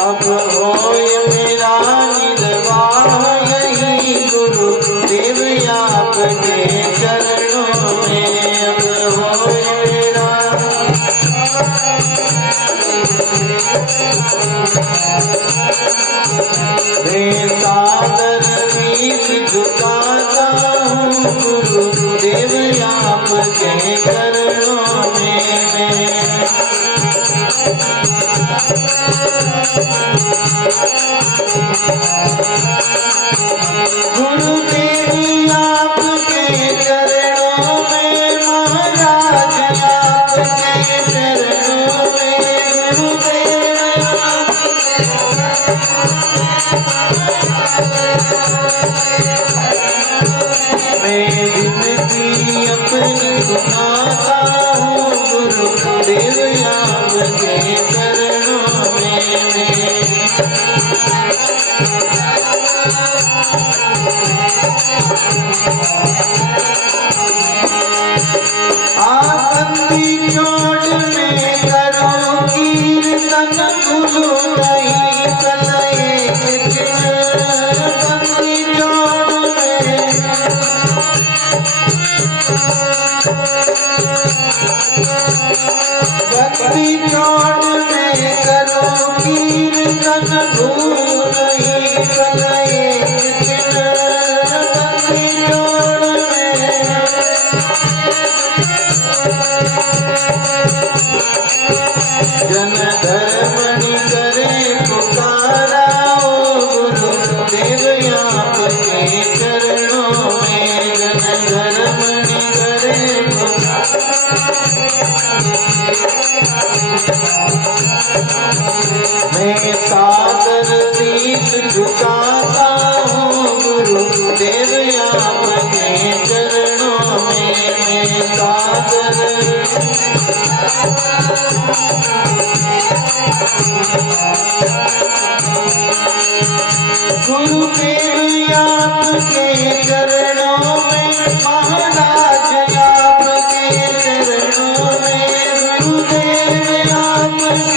अब होय मेरा निर्वाह नहीं, गुरुदेव आपके चरणों में। अब होय मेरा, मैं सादर शीश झुकाता हूँ, गुरुदेव आपके चरणों में। गुरुदेव आपके चरणों में, महाराज आपके चरणों में, गुरुदेव मैं विनती अपनी सुनाता हूँ, गुरुदेव आपके चरणों में। आपत्ति जोड़ में करो कीर्तन, गुरु नहीं चले बंदी जोड़ में, भक्ति जोड़ में करो कीर्तन, गुरु नहीं चले बंदी जोड़ में। जन धर्मणि करे पुकारा, गुरुदेव आपके चरणों में। जन धर्मणि करे मैं सादर शीश झुकाता हूँ, गुरुदेव आपके चरणों में। मैं सादर गुरुदेव आपके चरणों में, महाराज आपके चरणों में, गुरुदेव आपके।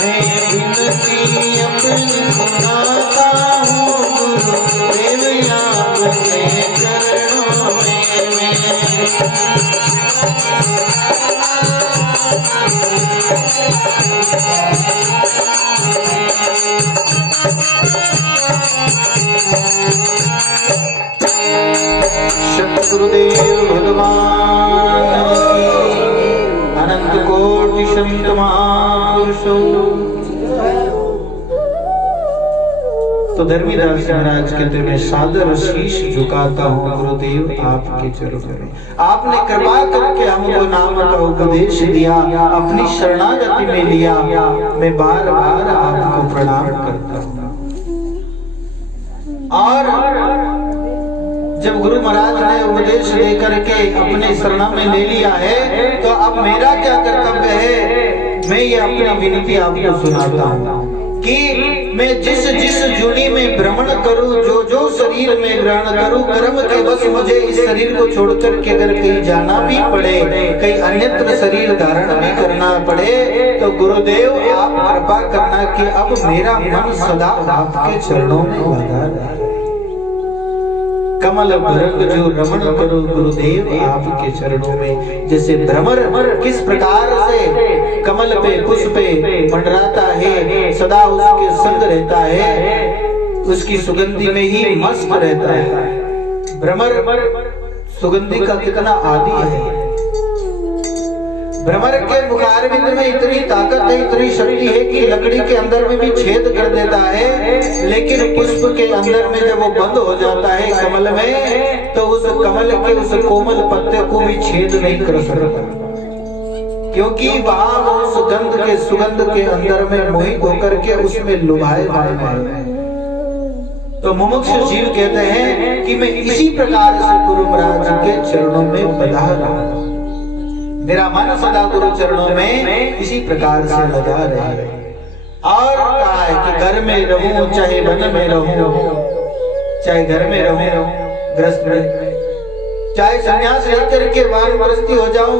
मैं विनती अपनी सुनाता हूँ, गुरुदेव आपके चरणों में। सतगुरुदेव भगवान की अनंत कोटि संत महापुरुषों। तो धर्मीदास महाराज कहते मैं सादर शीश झुकाता हूँ, गुरुदेव आपके चरणों में। आपने कृपा करके हमको नाम का उपदेश दिया, अपनी शरणागति में लिया, मैं बार बार आपको प्रणाम करता हूँ। और जब गुरु महाराज ने उपदेश लेकर के अपने शरण में ले लिया है, तो अब मेरा क्या कर्तव्य है? मैं ये अपनी विनती आपको सुनाता हूँ। कि मैं जिस जिस जुनी में भ्रमण करूं, जो जो शरीर में ग्रहण करूं, कर्म के बस मुझे इस शरीर को छोड़कर के अगर कहीं जाना भी पड़े, कहीं अन्यत्र शरीर धारण भी करना पड़े, तो गुरुदेव आप कृपा करना कि अब मेरा मन सदा आपके चरणों में लगा रहे। कमल भरंग जो रमण करो गुरुदेव आपके चरणों में। जैसे भ्रमर किस प्रकार से कमल पे पुष्प पे मंडराता है, सदा उसके संग रहता है, उसकी सुगंधि में ही मस्त रहता है। भ्रमर सुगंधि का कितना आदी है। भ्रमर के मुखारविंद में इतनी ताकत है, इतनी शक्ति है कि लकड़ी के अंदर में भी छेद कर देता है, लेकिन पुष्प के अंदर में जब वो बंद हो जाता है कमल में, तो उस कमल के उस कोमल पत्ते को भी छेद नहीं कर सकता, क्योंकि वहां वो सुगंध के अंदर में मोहित होकर के उसमें लुभाए है। तो मुमुक्षु जीव कहते हैं कि मैं इसी प्रकार से गुरु महाराज के चरणों में बधा रहा हूं। मेरा मन सदा गुरु चरणों में इसी प्रकार से लगा रहे। और कहा है कि घर में रहूं चाहे वन में रहूं, चाहे घर में रहूं गृहस्थ में, चाहे संन्यास लेकर के वानप्रस्थी हो जाऊं,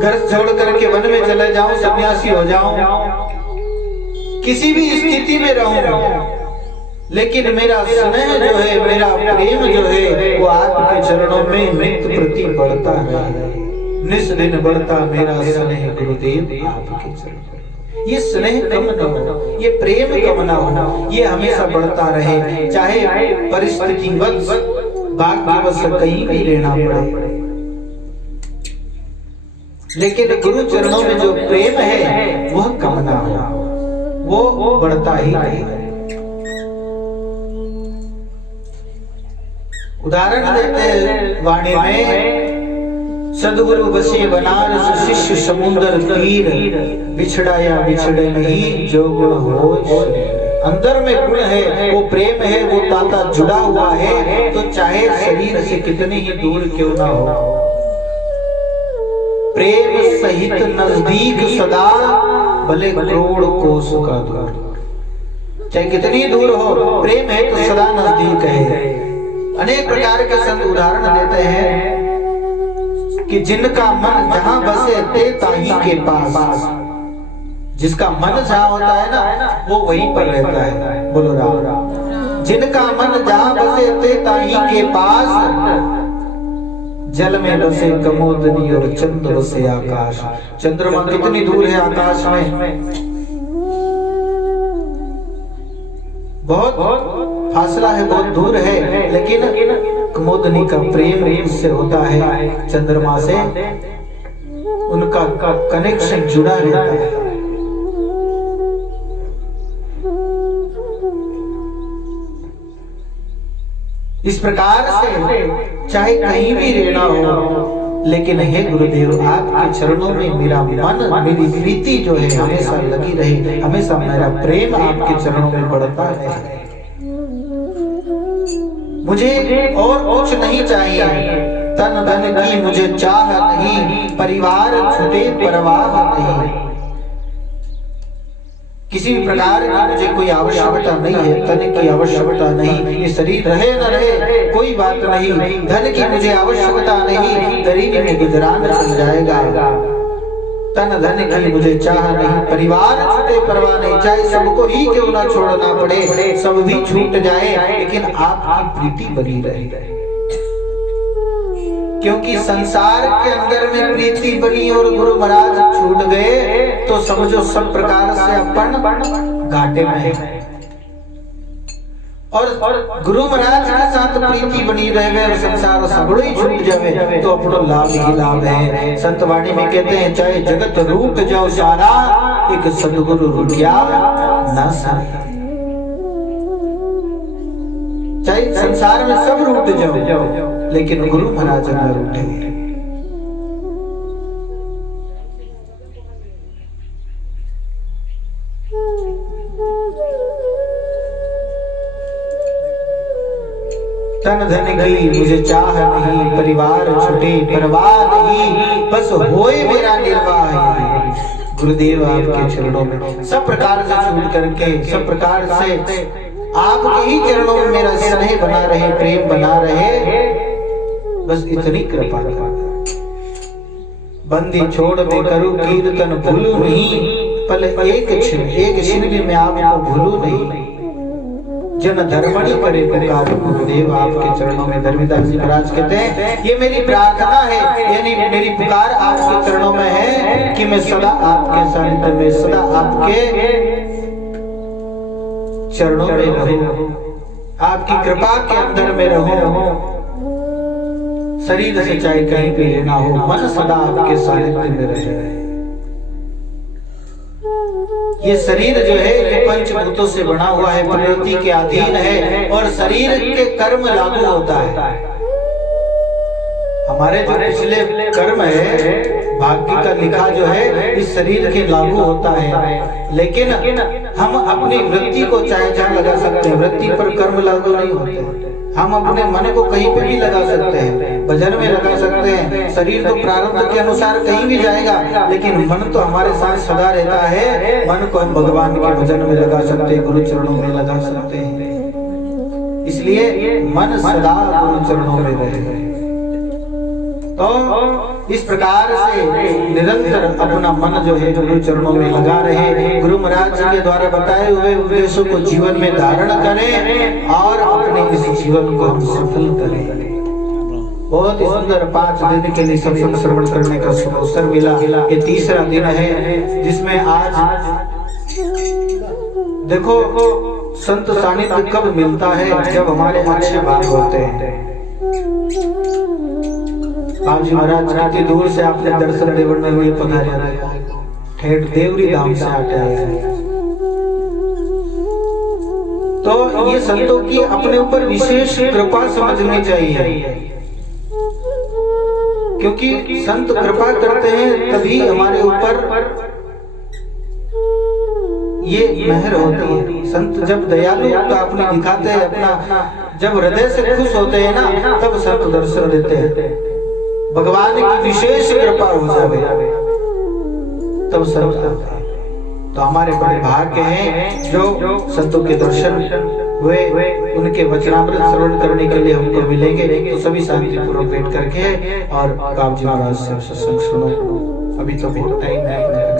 घर छोड़ करके वन में चले जाऊं, सन्यासी हो जाऊं, किसी भी स्थिति में रहूं, लेकिन मेरा स्नेह जो है, मेरा प्रेम जो है, वो आपके चरणों में नित्य प्रति बढ़ता है। निस दिन बढ़ता मेरा स्नेह गुरुदेव आपके चरणों। ये स्नेह कम न हो, ये प्रेम कम न हो, ये हमेशा बढ़ता रहे, चाहे परिस्थितिवश भाग्यवश कहीं भी रहना पड़े, लेकिन गुरु चरणों में जो प्रेम है वह कम न हो, वो बढ़ता ही रहेगा। उदाहरण देते हैं वाणी में, सदगुरु बसे बनारस शिष्य समुद्र तीर, बिछड़ाया बिछड़े नहीं जो गुण हो। अंदर में गुण है, वो प्रेम है, वो ताता जुड़ा हुआ है, तो चाहे शरीर से कितनी ही दूर क्यों ना हो, प्रेम सहित नजदीक सदा, भले करोड़ कोस का दूर। चाहे कितनी दूर हो, प्रेम है तो सदा नजदीक है। अनेक प्रकार के संत उदाहरण देते हैं कि जिनका मन जहां बसे ते ताही के पास, जिसका मन जहां होता है ना, वो वहीं पर रहता है। बोलो राम। जिनका मन जहां बसे ते ताही के पास, जल में बसे कमोदनी और चंद्र बसे आकाश। चंद्रमा कितनी दूर है आकाश में, बहुत फासला है, बहुत दूर है, लेकिन कुमुदनी का प्रेम उससे होता है, चंद्रमा से उनका कनेक्शन जुड़ा रहता है। इस प्रकार से चाहे कहीं भी रहना हो, लेकिन हे गुरुदेव आपके चरणों में मेरा मन, मेरी प्रीति जो है हमेशा लगी रहे, हमेशा मेरा प्रेम आपके चरणों में बढ़ता है। मुझे और कुछ नहीं चाहिए, तन धन की मुझे चाह नहीं, परिवार छूटे परवाह नहीं, किसी भी प्रकार की मुझे कोई आवश्यकता नहीं है, तन की आवश्यकता नहीं, ये शरीर रहे न रहे कोई बात नहीं, धन की मुझे आवश्यकता नहीं, गरीबी में गुजरान चल जाएगा, तन धन की मुझे चाह नहीं, परिवार छूटे परवाह नहीं, चाहे सबको ही क्यों ना छोड़ना पड़े, सब भी छूट जाए, लेकिन आपकी प्रीति बनी रहे। क्योंकि संसार के अंदर में प्रीति बनी और गुरु महाराज छूट गए, तो समझो सब प्रकार से अपन घाटे में है। और गुरु महाराज के साथ प्रीति बनी रहे और संसार सगड़ो ही छूट जावे, तो अपनो लाभ ही लाभ है। संतवाणी में कहते हैं, चाहे जगत रूठ जाओ सारा, एक सदगुरु रुठिया ना सारा। चाहे संसार में सब रूठ जाओ, लेकिन गुरु महाराज न रूठे। तन धन की मुझे चाह नहीं, परिवार छूटे परवाह नहीं, बस होए मेरा निर्वाह। गुरुदेव आपके चरणों में सब प्रकार से छूट करके, सब प्रकार से आपके ही चरणों में मेरा स्नेह बना रहे, प्रेम बना रहे, बस इतनी कृपा कर। बंदी छोड़ में करूं कीर्तन भूलू नहीं, पल एक क्षण भी मैं आपको भूलू नहीं। जन धर्मणि करे पुकार गुरुदेव आपके चरणों में। धर्मदास जी महाराज कहते हैं ये मेरी प्रार्थना है, यानी मेरी पुकार आपके चरणों में है कि मैं सदा आपके सानिध्य में, सदा आपके चरणों में रहूं, आपकी कृपा के अंदर में रहूं। शरीर से चाहे कहीं भी लेना हो, मन सदा आपके सानिध्य में रहे। ये शरीर जो है ये पंचभूतों से बना हुआ है, प्रकृति के अधीन है और शरीर के कर्म लागू होता है। हमारे जो पिछले कर्म है, भाग्य का लिखा जो है इस शरीर के लागू होता है, लेकिन हम अपनी वृत्ति को चाहे जहाँ लगा सकते हैं, वृत्ति पर कर्म लागू नहीं होते। हम अपने मन को कहीं पे भी लगा सकते हैं, भजन में लगा सकते हैं। शरीर तो प्रारब्ध के अनुसार कहीं भी जाएगा, लेकिन मन तो हमारे साथ सदा रहता है। मन को हम भगवान के भजन में लगा सकते हैं, गुरु चरणों में लगा सकते हैं। इसलिए मन सदा गुरु चरणों में रहे। तो इस प्रकार से निरंतर अपना मन जो है गुरु चरणों में लगा रहे, गुरु महाराज जी के द्वारा बताए हुए उपदेशों को जीवन में धारण करें और अपने इस जीवन को हम सफल करें। बहुत ही सुंदर 5 दिन के लिए सत्संग श्रवण करने का अवसर मिला। ये तीसरा दिन है जिसमें आज देखो संत सानिध्य कब मिलता है, जब हमारे अच्छे भाग होते हैं। बाबू जी महाराज कितनी दूर से आपने दर्शन देवने हुए पधारे, ठेठ देवरी धाम से आते हैं। तो ये संतों की अपने ऊपर विशेष कृपा समझनी चाहिए, क्योंकि संत कृपा करते हैं तभी हमारे ऊपर ये मेहर होती है। संत जब दयालुता अपनी दिखाते हैं, अपना जब हृदय से खुश होते हैं ना, तब संत दर्शन देते हैं। भगवान की विशेष कृपा हो जावे तब संत आते हैं। तो हमारे बड़े भाग्य हैं जो संतों के दर्शन हुए, उनके वचनामृत श्रवण करने के लिए हमको मिलेंगे। तो सभी शांतिपूर्वक बैठ करके और बाबू जी महाराज से सत्संग सुनो। अभी तो बहुत टाइम है।